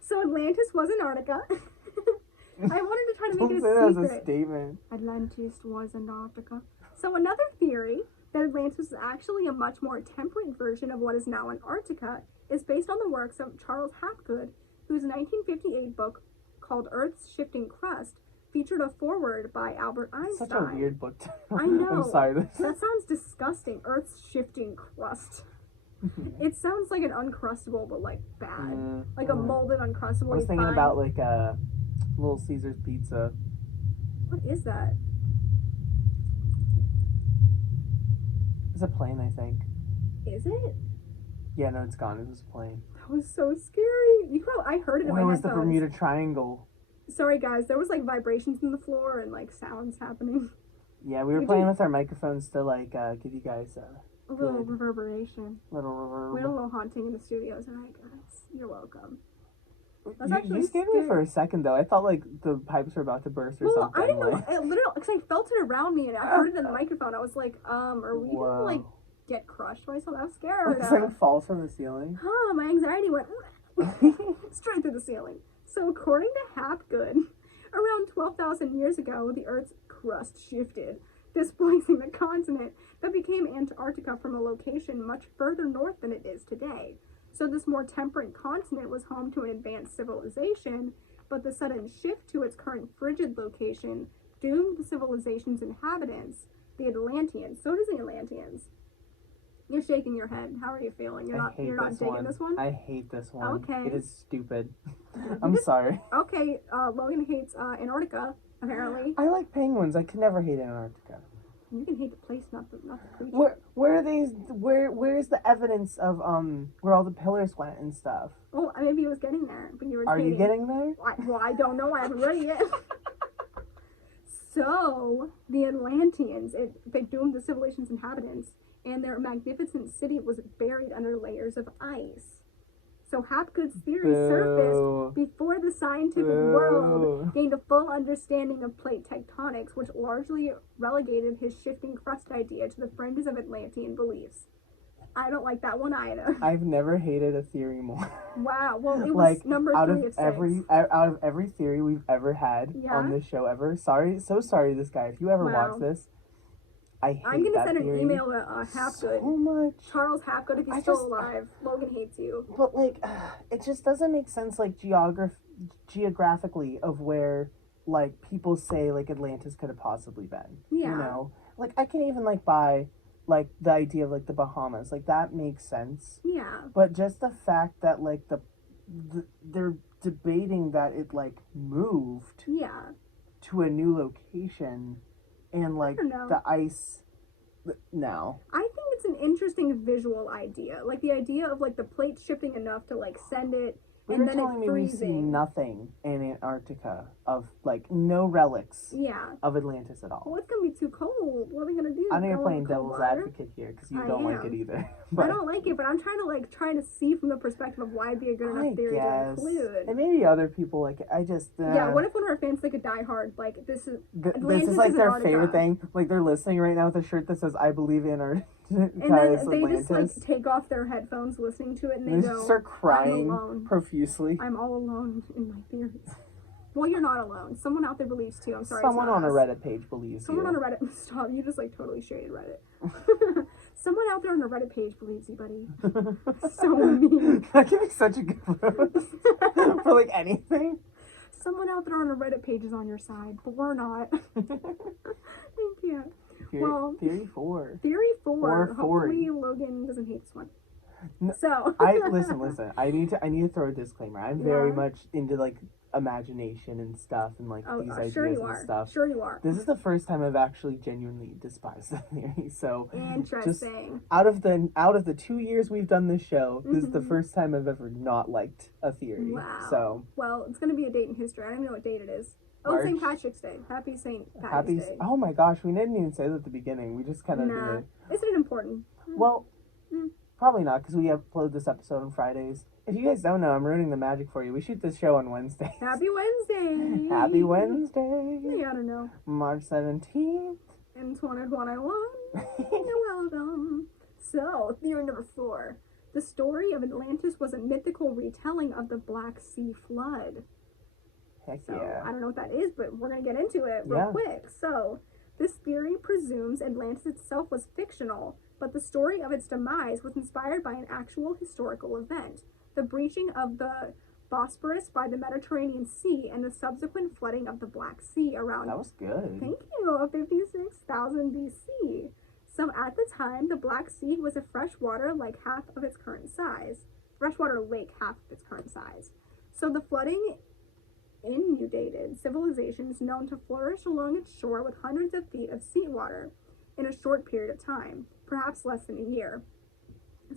So Atlantis was Antarctica. I wanted to try to make it a secret. Don't say that as a statement. Atlantis was Antarctica. So another theory that Atlantis was actually a much more temperate version of what is now Antarctica is based on the works of Charles Hapgood, whose 1958 book called Earth's Shifting Crust featured a foreword by Albert Einstein. Such a weird book title. I know. I'm sorry. That sounds disgusting. Earth's Shifting Crust. It sounds like an Uncrustable, but like bad. Like a molded Uncrustable. I was thinking about like a Little Caesar's pizza. What is that? It's a plane, I think. Is it? Yeah, no, it's gone. It was a plane. That was so scary. I heard it in my headphones. Where was the Bermuda Triangle? Sorry, guys. There was like vibrations in the floor and like sounds happening. Yeah, we were playing with our microphones to like give you guys a little reverberation. Little reverb. We had a little haunting in the studio tonight, guys. You're welcome. You scared me for a second, though. I thought, like, the pipes were about to burst or something. I didn't know. It literally, because I felt it around me and I heard it in the microphone. I was like, are we going to, like, get crushed by something? I was scared. Like, something falls from the ceiling? My anxiety went straight through the ceiling. So, according to Hapgood, around 12,000 years ago, the Earth's crust shifted, displacing the continent that became Antarctica from a location much further north than it is today. So this more temperate continent was home to an advanced civilization, but the sudden shift to its current frigid location doomed the civilization's inhabitants, the Atlanteans. So does the Atlanteans. You're shaking your head. How are you feeling? You're not digging this one? I hate this one. Okay. It is stupid. I'm sorry. Okay, Logan hates Antarctica, apparently. I like penguins. I could never hate Antarctica. You can hate the place, not the creature. Where are these? Where's the evidence of where all the pillars went and stuff? Well, maybe it was getting there, but you were. Are you getting there? Well, I don't know. I haven't read it yet. So, the Atlanteans, they doomed the civilization's inhabitants, and their magnificent city was buried under layers of ice. So Hapgood's theory surfaced before the scientific world gained a full understanding of plate tectonics, which largely relegated his shifting crust idea to the fringes of Atlantean beliefs. I don't like that one either. I've never hated a theory more. Wow. Well, it was like, number 3 of 6. Out of every theory we've ever had on this show ever. So sorry, this guy. If you ever watch this, I hate I'm gonna send theory an email to Hapgood. So much. Charles Hapgood, if he's still alive. Logan hates you. But like, it just doesn't make sense. Like geographically of where like people say like Atlantis could have possibly been. Yeah. You know, like I can even like buy like the idea of like the Bahamas. Like that makes sense. Yeah. But just the fact that like they're debating that it like moved. Yeah. To a new location. And like the ice, no. I think it's an interesting visual idea, like the idea of like the plate shifting enough to like send it, and then it freezing. We see nothing in Antarctica of like no relics. Of Atlantis at all. Well, it's gonna be too cold. What are they gonna do? I know you're playing devil's advocate here because you don't like it either. I don't like it, but I'm trying to see from the perspective of why it'd be a good enough theory to include. And maybe other people like it. I just what if one of our fans like a diehard like this is this is like their favorite thing. Like they're listening right now with a shirt that says "I believe in our." And then they just like take off their headphones listening to it and they go start crying profusely. I'm all alone in my theories. Well, you're not alone. Someone out there believes too. I'm sorry. Someone on a Reddit page believes Someone on a Reddit. Stop. You just like totally shaded Reddit. Someone out there on a Reddit page believes you, buddy. So mean. That can be such a good roast for like anything. Someone out there on a Reddit page is on your side, but we're not. I can't. Theory 4. Theory 4. Hopefully Logan doesn't hate this one. No, so listen. I need to throw a disclaimer. I'm very much into like imagination and stuff and like these ideas and stuff. Sure you are. This is the first time I've actually genuinely despised the theory. So interesting. Out of the 2 years we've done this show, this is the first time I've ever not liked a theory. Wow. So it's gonna be a date in history. I don't even know what date it is. Oh, St. Patrick's Day. Happy St. Patrick's Day. Oh my gosh, we didn't even say that at the beginning. We just kind of did it. Isn't it important? Well, probably not, because we upload this episode on Fridays. If you guys don't know, I'm ruining the magic for you. We shoot this show on Wednesdays. Happy Wednesday! Happy Wednesday! Yeah, I don't know. March 17th. In 2021. You're welcome. So, theory number 4. The story of Atlantis was a mythical retelling of the Black Sea flood. Heck yeah. I don't know what that is, but we're going to get into it real quick. So, this theory presumes Atlantis itself was fictional, but the story of its demise was inspired by an actual historical event. The breaching of the Bosporus by the Mediterranean Sea and the subsequent flooding of the Black Sea around... That was good. Thank you. 56,000 BC. So, at the time, the Black Sea was a freshwater like half of its current size. Freshwater lake half of its current size. So, the flooding inundated civilizations known to flourish along its shore with hundreds of feet of seawater in a short period of time, perhaps less than a year.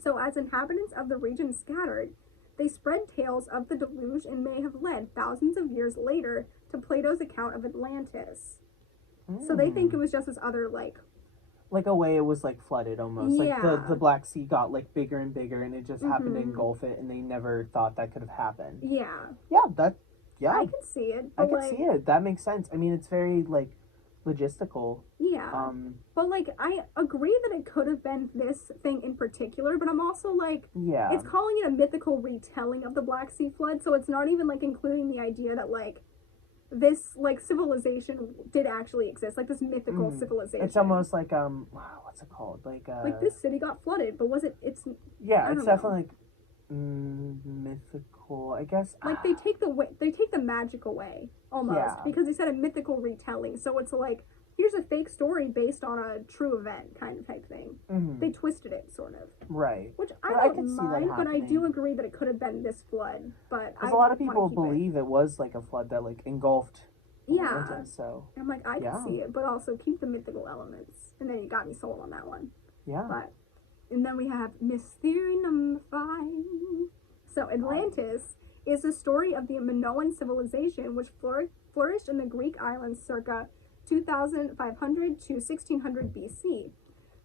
So as inhabitants of the region scattered, they spread tales of the deluge and may have led thousands of years later to Plato's account of Atlantis. So they think it was just this other like a way it was like flooded almost. Like the Black Sea got like bigger and bigger and it just happened to engulf it and they never thought that could have happened. Yeah, I can see it. I can see it. That makes sense. I mean, it's very, like, logistical. Yeah. But, like, I agree that it could have been this thing in particular, but I'm also, like, it's calling it a mythical retelling of the Black Sea flood, so it's not even, like, including the idea that, like, this, like, civilization did actually exist. Like, this mythical civilization. It's almost like, what's it called? Like, this city got flooded, but was it, it's... Yeah, it's definitely, like, mythical, I guess. Like they take the magic away almost because they said a mythical retelling. So it's like here's a fake story based on a true event kind of type thing. They twisted it sort of. Right. Which I don't mind, but I do agree that it could have been this flood. But a lot of people believe it was like a flood that like engulfed. Atlantis, so I'm like I can see it, but also keep the mythical elements. And then you got me sold on that one. Yeah. And then we have Miss Theory number 5. So Atlantis is the story of the Minoan civilization which flourished in the Greek islands circa 2500 to 1600 BC.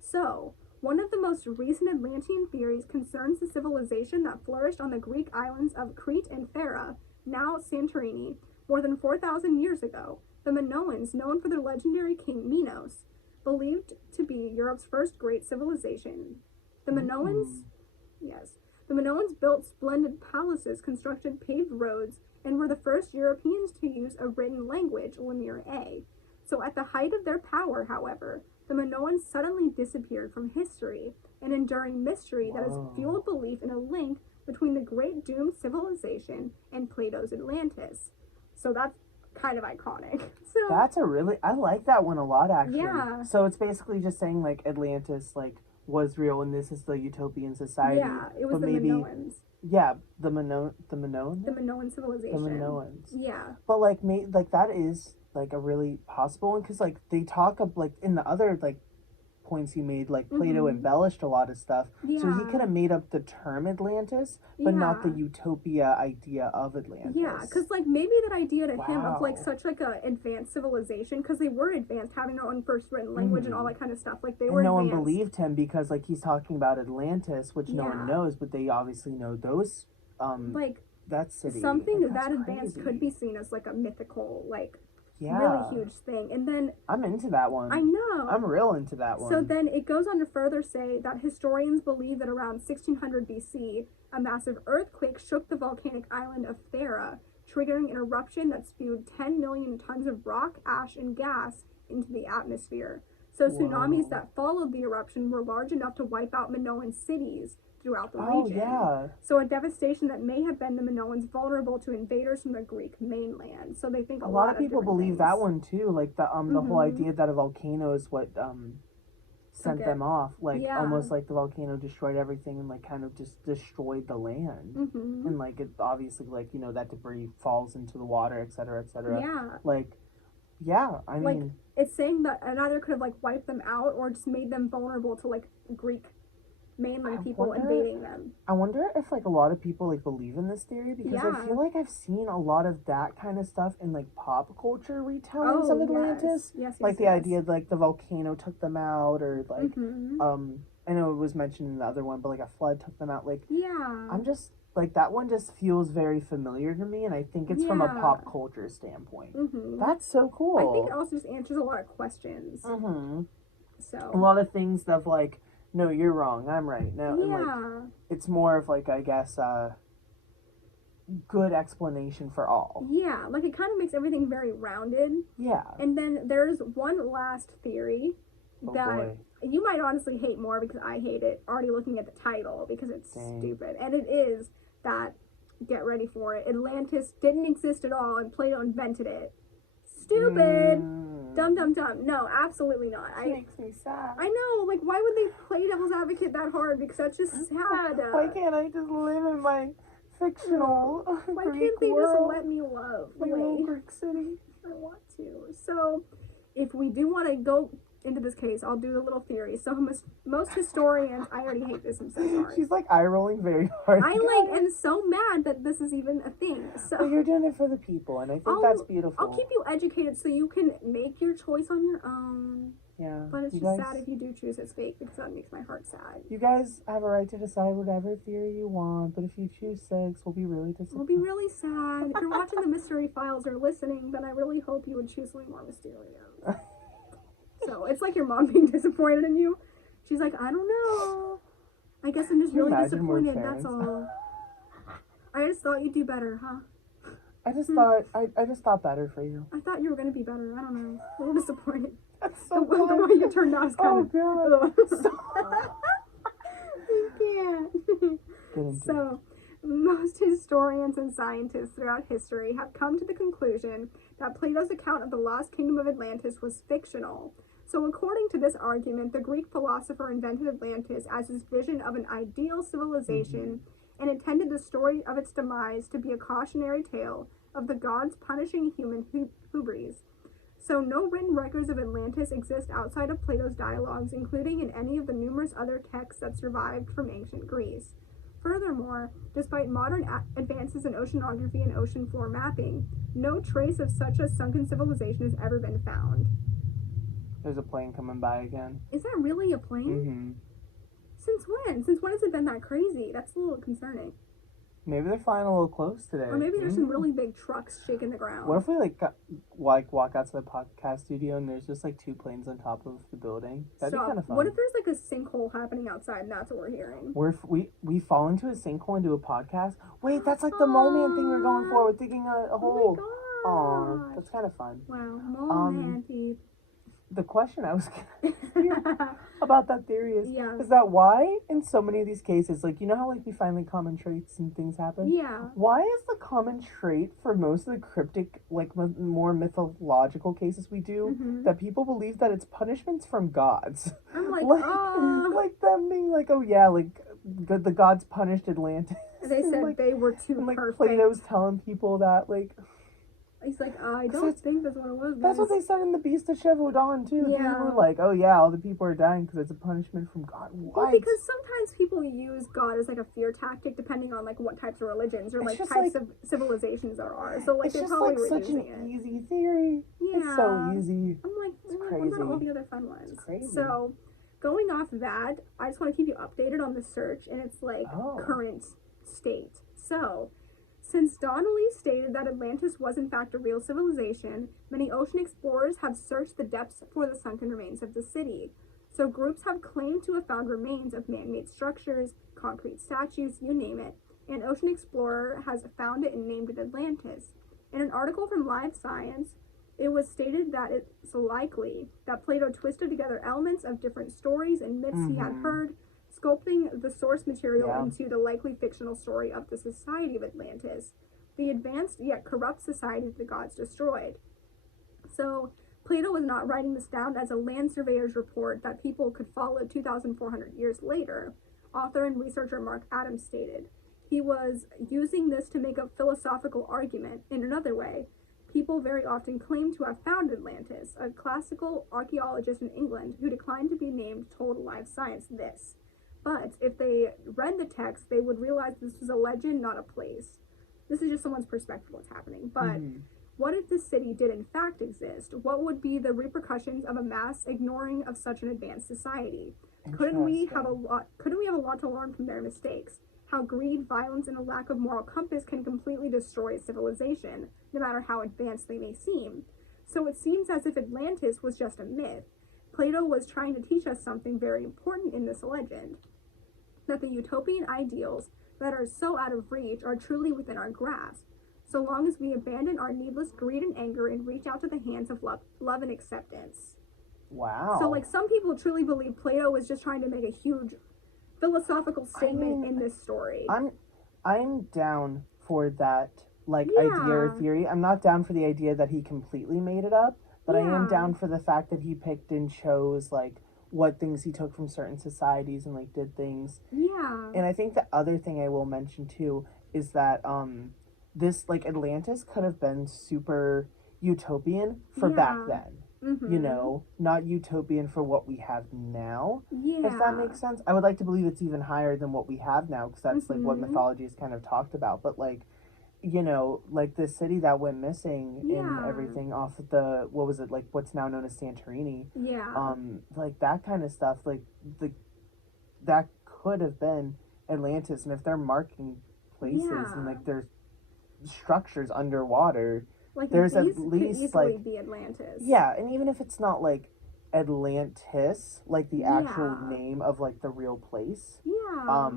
So, one of the most recent Atlantean theories concerns the civilization that flourished on the Greek islands of Crete and Thera, now Santorini, more than 4,000 years ago. The Minoans, known for their legendary king Minos, believed to be Europe's first great civilization. The Minoans, yes, the Minoans built splendid palaces, constructed paved roads, and were the first Europeans to use a written language, Lemur A. So at the height of their power, however, the Minoans suddenly disappeared from history, an enduring mystery that has fueled belief in a link between the great doomed civilization and Plato's Atlantis. So that's kind of iconic. So that's I like that one a lot, actually. Yeah. So it's basically just saying, like, Atlantis, like, was real and this is the utopian society. Yeah, it was the Minoans. Yeah, the Minoan civilization. The Minoans. Yeah. But, like, that is, like, a really possible one, because, like, they talk of, like, in the other, like, points you made, like, Plato embellished a lot of stuff. Yeah. So he could have made up the term Atlantis, but not the utopia idea of Atlantis. Yeah, because, like, maybe that idea to him of, like, such, like, a advanced civilization, because they were advanced, having their own first written language and all that kind of stuff. Like, they were no advanced. one believed him because, like, he's talking about Atlantis, which no one knows, but they obviously know those, like, that city. Something like, that advanced could be seen as, like, a mythical, like, yeah. really huge thing. And then I'm into that one. I know. I'm real into that one. So then it goes on to further say that historians believe that around 1600 BC, a massive earthquake shook the volcanic island of Thera, triggering an eruption that spewed 10 million tons of rock, ash, and gas into the atmosphere. So tsunamis that followed the eruption were large enough to wipe out Minoan cities throughout the region. Yeah. So a devastation that may have been the Minoans vulnerable to invaders from the Greek mainland. So they think a lot of people believe that one too, like the whole idea that a volcano is what sent them off, like almost like the volcano destroyed everything and like kind of just destroyed the land, and like it obviously, like, you know, that debris falls into the water, etc., etc. Yeah. Like, I mean, like, it's saying that it either could have like wiped them out or just made them vulnerable to like Greek mainland people invading them. I wonder if like a lot of people like believe in this theory, because I feel like I've seen a lot of that kind of stuff in like pop culture retellings of Atlantis. Yes, like the idea like the volcano took them out, or like I know it was mentioned in the other one, but like a flood took them out. Like, I'm just like, that one just feels very familiar to me, and I think it's from a pop culture standpoint. That's so cool. I think it also just answers a lot of questions. So a lot of things of like, no, you're wrong, I'm right. No, and like, it's more of like, I guess, good explanation for all. Yeah, like it kind of makes everything very rounded. Yeah. And then there's one last theory that you might honestly hate more, because I hate it already looking at the title, because it's stupid. And it is that, get ready for it, Atlantis didn't exist at all and Plato invented it. Stupid. Dumb. No, absolutely not. It makes me sad. I know, like, why would they play devil's advocate that hard? Because that's just sad. Why can't I just live in my fictional Why Greek can't they world? just let me love my little Greek city? I want to. So, if we do want to go into this case, I'll do a little theory. So most historians, I already hate this, I'm so sorry. She's like eye rolling very hard. I like am so mad that this is even a thing. So but you're doing it for the people, and I think that's beautiful. I'll keep you educated so you can make your choice on your own. Yeah. But it's just sad if you do choose it's fake, because that makes my heart sad. You guys have a right to decide whatever theory you want, but if you choose 6, we'll be really disappointed. We'll be really sad. If you're watching the Mystery Files or listening, then I really hope you would choose something more mysterious. So it's like your mom being disappointed in you. She's like, I don't know. I guess I'm just really disappointed, that's all. I just thought you'd do better, huh? I just thought better for you. I thought you were gonna be better. I don't know. A little disappointed. That's so the way you turned out is kind of. God. You can't. So, most historians and scientists throughout history have come to the conclusion that Plato's account of the lost kingdom of Atlantis was fictional. So according to this argument, the Greek philosopher invented Atlantis as his vision of an ideal civilization and intended the story of its demise to be a cautionary tale of the gods punishing human hubris. So no written records of Atlantis exist outside of Plato's dialogues, including in any of the numerous other texts that survived from ancient Greece. Furthermore, despite modern advances in oceanography and ocean floor mapping, no trace of such a sunken civilization has ever been found. There's a plane coming by again. Is that really a plane? Mm-hmm. Since when? Since when has it been that crazy? That's a little concerning. Maybe they're flying a little close today. Or maybe there's some really big trucks shaking the ground. What if we walk out to the podcast studio and there's just like 2 planes on top of the building? That'd be kind of fun. What if there's like a sinkhole happening outside and that's what we're hearing? We fall into a sinkhole and do a podcast? Wait, that's like the mole man thing we're going for. We're digging a hole. Oh my gosh. Aw, that's kind of fun. Wow, mole man teeth. The question I was about that theory is that why in so many of these cases, like, you know how like we find like common traits and things happen? Yeah. Why is the common trait for most of the cryptic, like more mythological cases we do, that people believe that it's punishments from gods? I'm like, like them being like, oh yeah, like the gods punished Atlantis. They said like, they were too and, like, perfect. Plato's telling people that, like... He's like, I don't think that's what it was. That's what they said in the Beast of Chevaudan, too. Yeah. They were like, oh yeah, all the people are dying because it's a punishment from God. What? Well, because sometimes people use God as like a fear tactic depending on like what types of religions or like types of civilizations there are. So like they're probably like such an easy theory. Yeah. It's so easy. I'm like, it's what crazy. about all the other fun ones? It's crazy. So going off that, I just want to keep you updated on the search and its like current state. So since Donnelly stated that Atlantis was in fact a real civilization, many ocean explorers have searched the depths for the sunken remains of the city. So groups have claimed to have found remains of man-made structures, concrete statues, you name it. An ocean explorer has found it and named it Atlantis. In an article from Live Science, it was stated that it's likely that Plato twisted together elements of different stories and myths he had heard, sculpting the source material into the likely fictional story of the Society of Atlantis, the advanced yet corrupt society the gods destroyed. So Plato was not writing this down as a land surveyor's report that people could follow 2,400 years later. Author and researcher Mark Adams stated, he was using this to make a philosophical argument. In another way, people very often claim to have found Atlantis. A classical archaeologist in England who declined to be named told Live Science this. But if they read the text, they would realize this was a legend, not a place. This is just someone's perspective of what's happening. But what if this city did in fact exist? What would be the repercussions of a mass ignoring of such an advanced society? Couldn't we have a lot to learn from their mistakes? How greed, violence, and a lack of moral compass can completely destroy a civilization, no matter how advanced they may seem. So it seems as if Atlantis was just a myth. Plato was trying to teach us something very important in this legend, that the utopian ideals that are so out of reach are truly within our grasp, so long as we abandon our needless greed and anger and reach out to the hands of love and acceptance. Wow. So like some people truly believe Plato was just trying to make a huge philosophical statement in this story. I'm down for that idea or theory. I'm not down for the idea that he completely made it up, but I am down for the fact that he picked and chose what things he took from certain societies and did things. Yeah. And I think the other thing I will mention too is that this Atlantis could have been super utopian for back then. You know, not utopian for what we have now. Yeah. If that makes sense. I would like to believe it's even higher than what we have now, because that's what mythology has kind of talked about. But you know, the city that went missing and everything off of the, what was it, what's now known as Santorini. Yeah. That kind of stuff, that could have been Atlantis. And if they're marking places and there's structures underwater, there's at least easily be Atlantis. Yeah, and even if it's not Atlantis, the actual name of the real place. Yeah.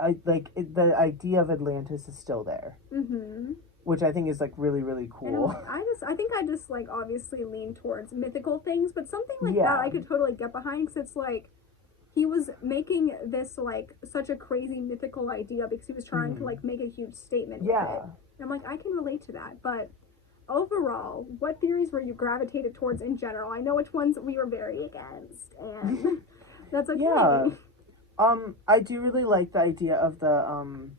The idea of Atlantis is still there. Which I think is really, really cool. I think I just obviously lean towards mythical things, but something that I could totally get behind, because it's he was making this such a crazy mythical idea because he was trying to make a huge statement with it. And I'm I can relate to that. But overall, what theories were you gravitated towards in general? I know which ones we were very against, and that's okay. Yeah. I do really like the idea of the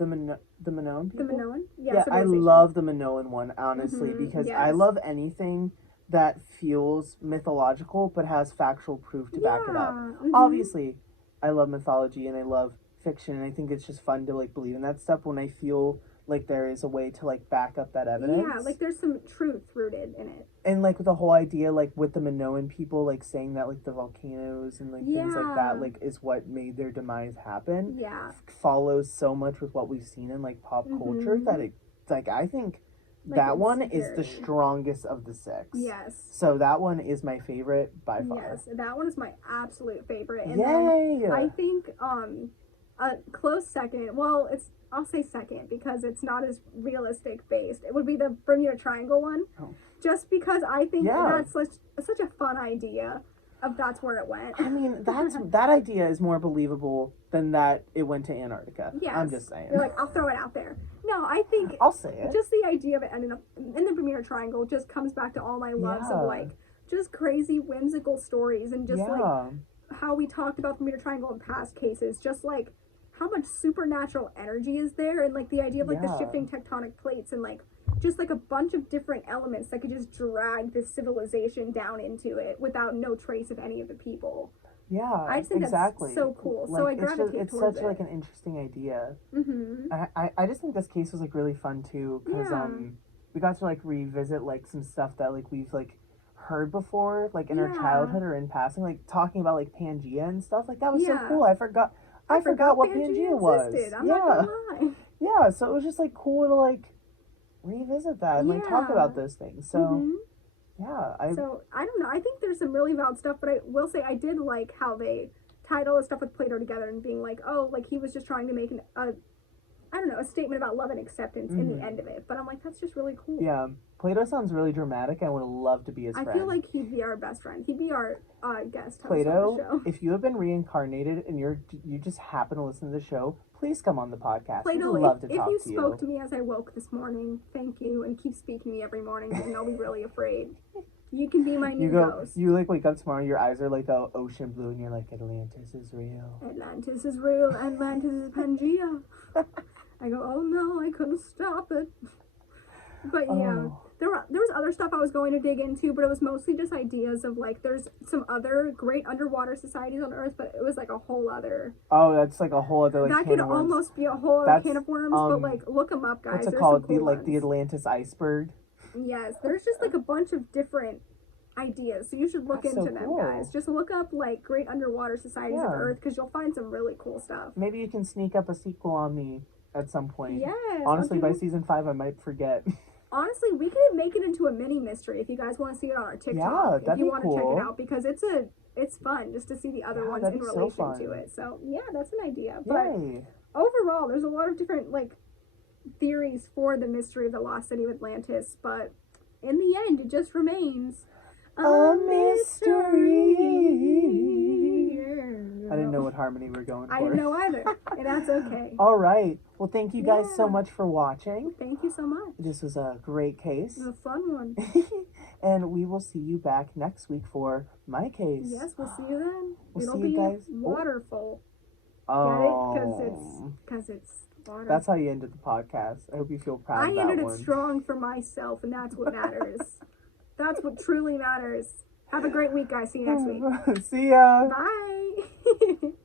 Minoan people. The Minoan? Yeah, I love the Minoan one, honestly, because I love anything that feels mythological but has factual proof to back it up. Obviously, I love mythology and I love fiction, and I think it's just fun to believe in that stuff when I feel like there is a way to like back up that evidence. Yeah, like there's some truth rooted in it. And like with the whole idea, like with the Minoan people, like saying that like the volcanoes and like things like that, like is what made their demise happen. Yeah, follows so much with what we've seen in like pop culture that it, like, I think like that one is the strongest of the 6. Yes. So that one is my favorite by far. Yes, that one is my absolute favorite. And Yay! Then I think a close second. Well, I'll say second because it's not as realistic based. It would be the Bermuda Triangle one. Oh. Just because I think that's such a fun idea of that's where it went. I mean, that idea is more believable than that it went to Antarctica. Yes. I'm just saying. You're like, I'll throw it out there. No, I think I'll say it. Just the idea of it ending up in the Bermuda Triangle just comes back to all my loves of like just crazy whimsical stories and just like how we talked about the Bermuda Triangle in past cases, just like how much supernatural energy is there and like the idea of like the shifting tectonic plates and like just like a bunch of different elements that could just drag this civilization down into it without no trace of any of the people. Yeah, I just think that's so cool. Like, so I gravitate towards it. It's such like an interesting idea. Mm-hmm. I just think this case was like really fun too because we got to like revisit like some stuff that like we've like heard before like in our childhood or in passing, like talking about like Pangaea and stuff like that was so cool. I forgot what Pangaea was. I'm not gonna lie. Yeah, so it was just like cool to like revisit that and like talk about those things. So so I don't know. I think there's some really valid stuff, but I will say I did like how they tied all the stuff with Plato together and being like, oh, like he was just trying to make a statement about love and acceptance in the end of it. But I'm like, that's just really cool. Yeah, Plato sounds really dramatic. I would love to be his friend. I feel like he'd be our best friend. He'd be our guest host Plato, on the show. If you have been reincarnated and you just happen to listen to the show, please come on the podcast. Plato, We'd love to talk to you. If you spoke to me as I woke this morning, thank you, and keep speaking to me every morning, and I'll be really afraid. You can be my new ghost. You like wake up tomorrow, your eyes are like the ocean blue, and you're like, Atlantis is real. Atlantis is real. Atlantis is Pangaea. I go, oh no, I couldn't stop it. But yeah, there was other stuff I was going to dig into, but it was mostly just ideas of like there's some other great underwater societies on Earth, but it was like a whole other. Oh, that's like a whole other like. That could almost be a whole other can of worms, but like look them up, guys. What's it called? The Atlantis iceberg. Yes, there's just like a bunch of different ideas, so you should look into them, guys. Just look up like great underwater societies of Earth because you'll find some really cool stuff. Maybe you can sneak up a sequel on me at some point. Yes. Honestly, by season 5, I might forget. Honestly, we could make it into a mini mystery if you guys want to see it on our TikTok. Yeah, that'd if you be want to check it out because it's fun just to see the other ones in relation to it. So yeah, that's an idea. But overall, there's a lot of different like theories for the mystery of the Lost City of Atlantis, but in the end, it just remains a mystery. I didn't know what harmony we're going for. I didn't know either, and that's okay. All right. Well, thank you guys so much for watching. Thank you so much. This was a great case. It was a fun one. And we will see you back next week for my case. Yes, we'll see you then. It'll be guys. Waterful. Oh. Get it? Because it's water. That's how you ended the podcast. I hope you feel proud of that one. I ended it strong for myself, and that's what matters. That's what truly matters. Have a great week, guys. See you next week. See ya. Bye.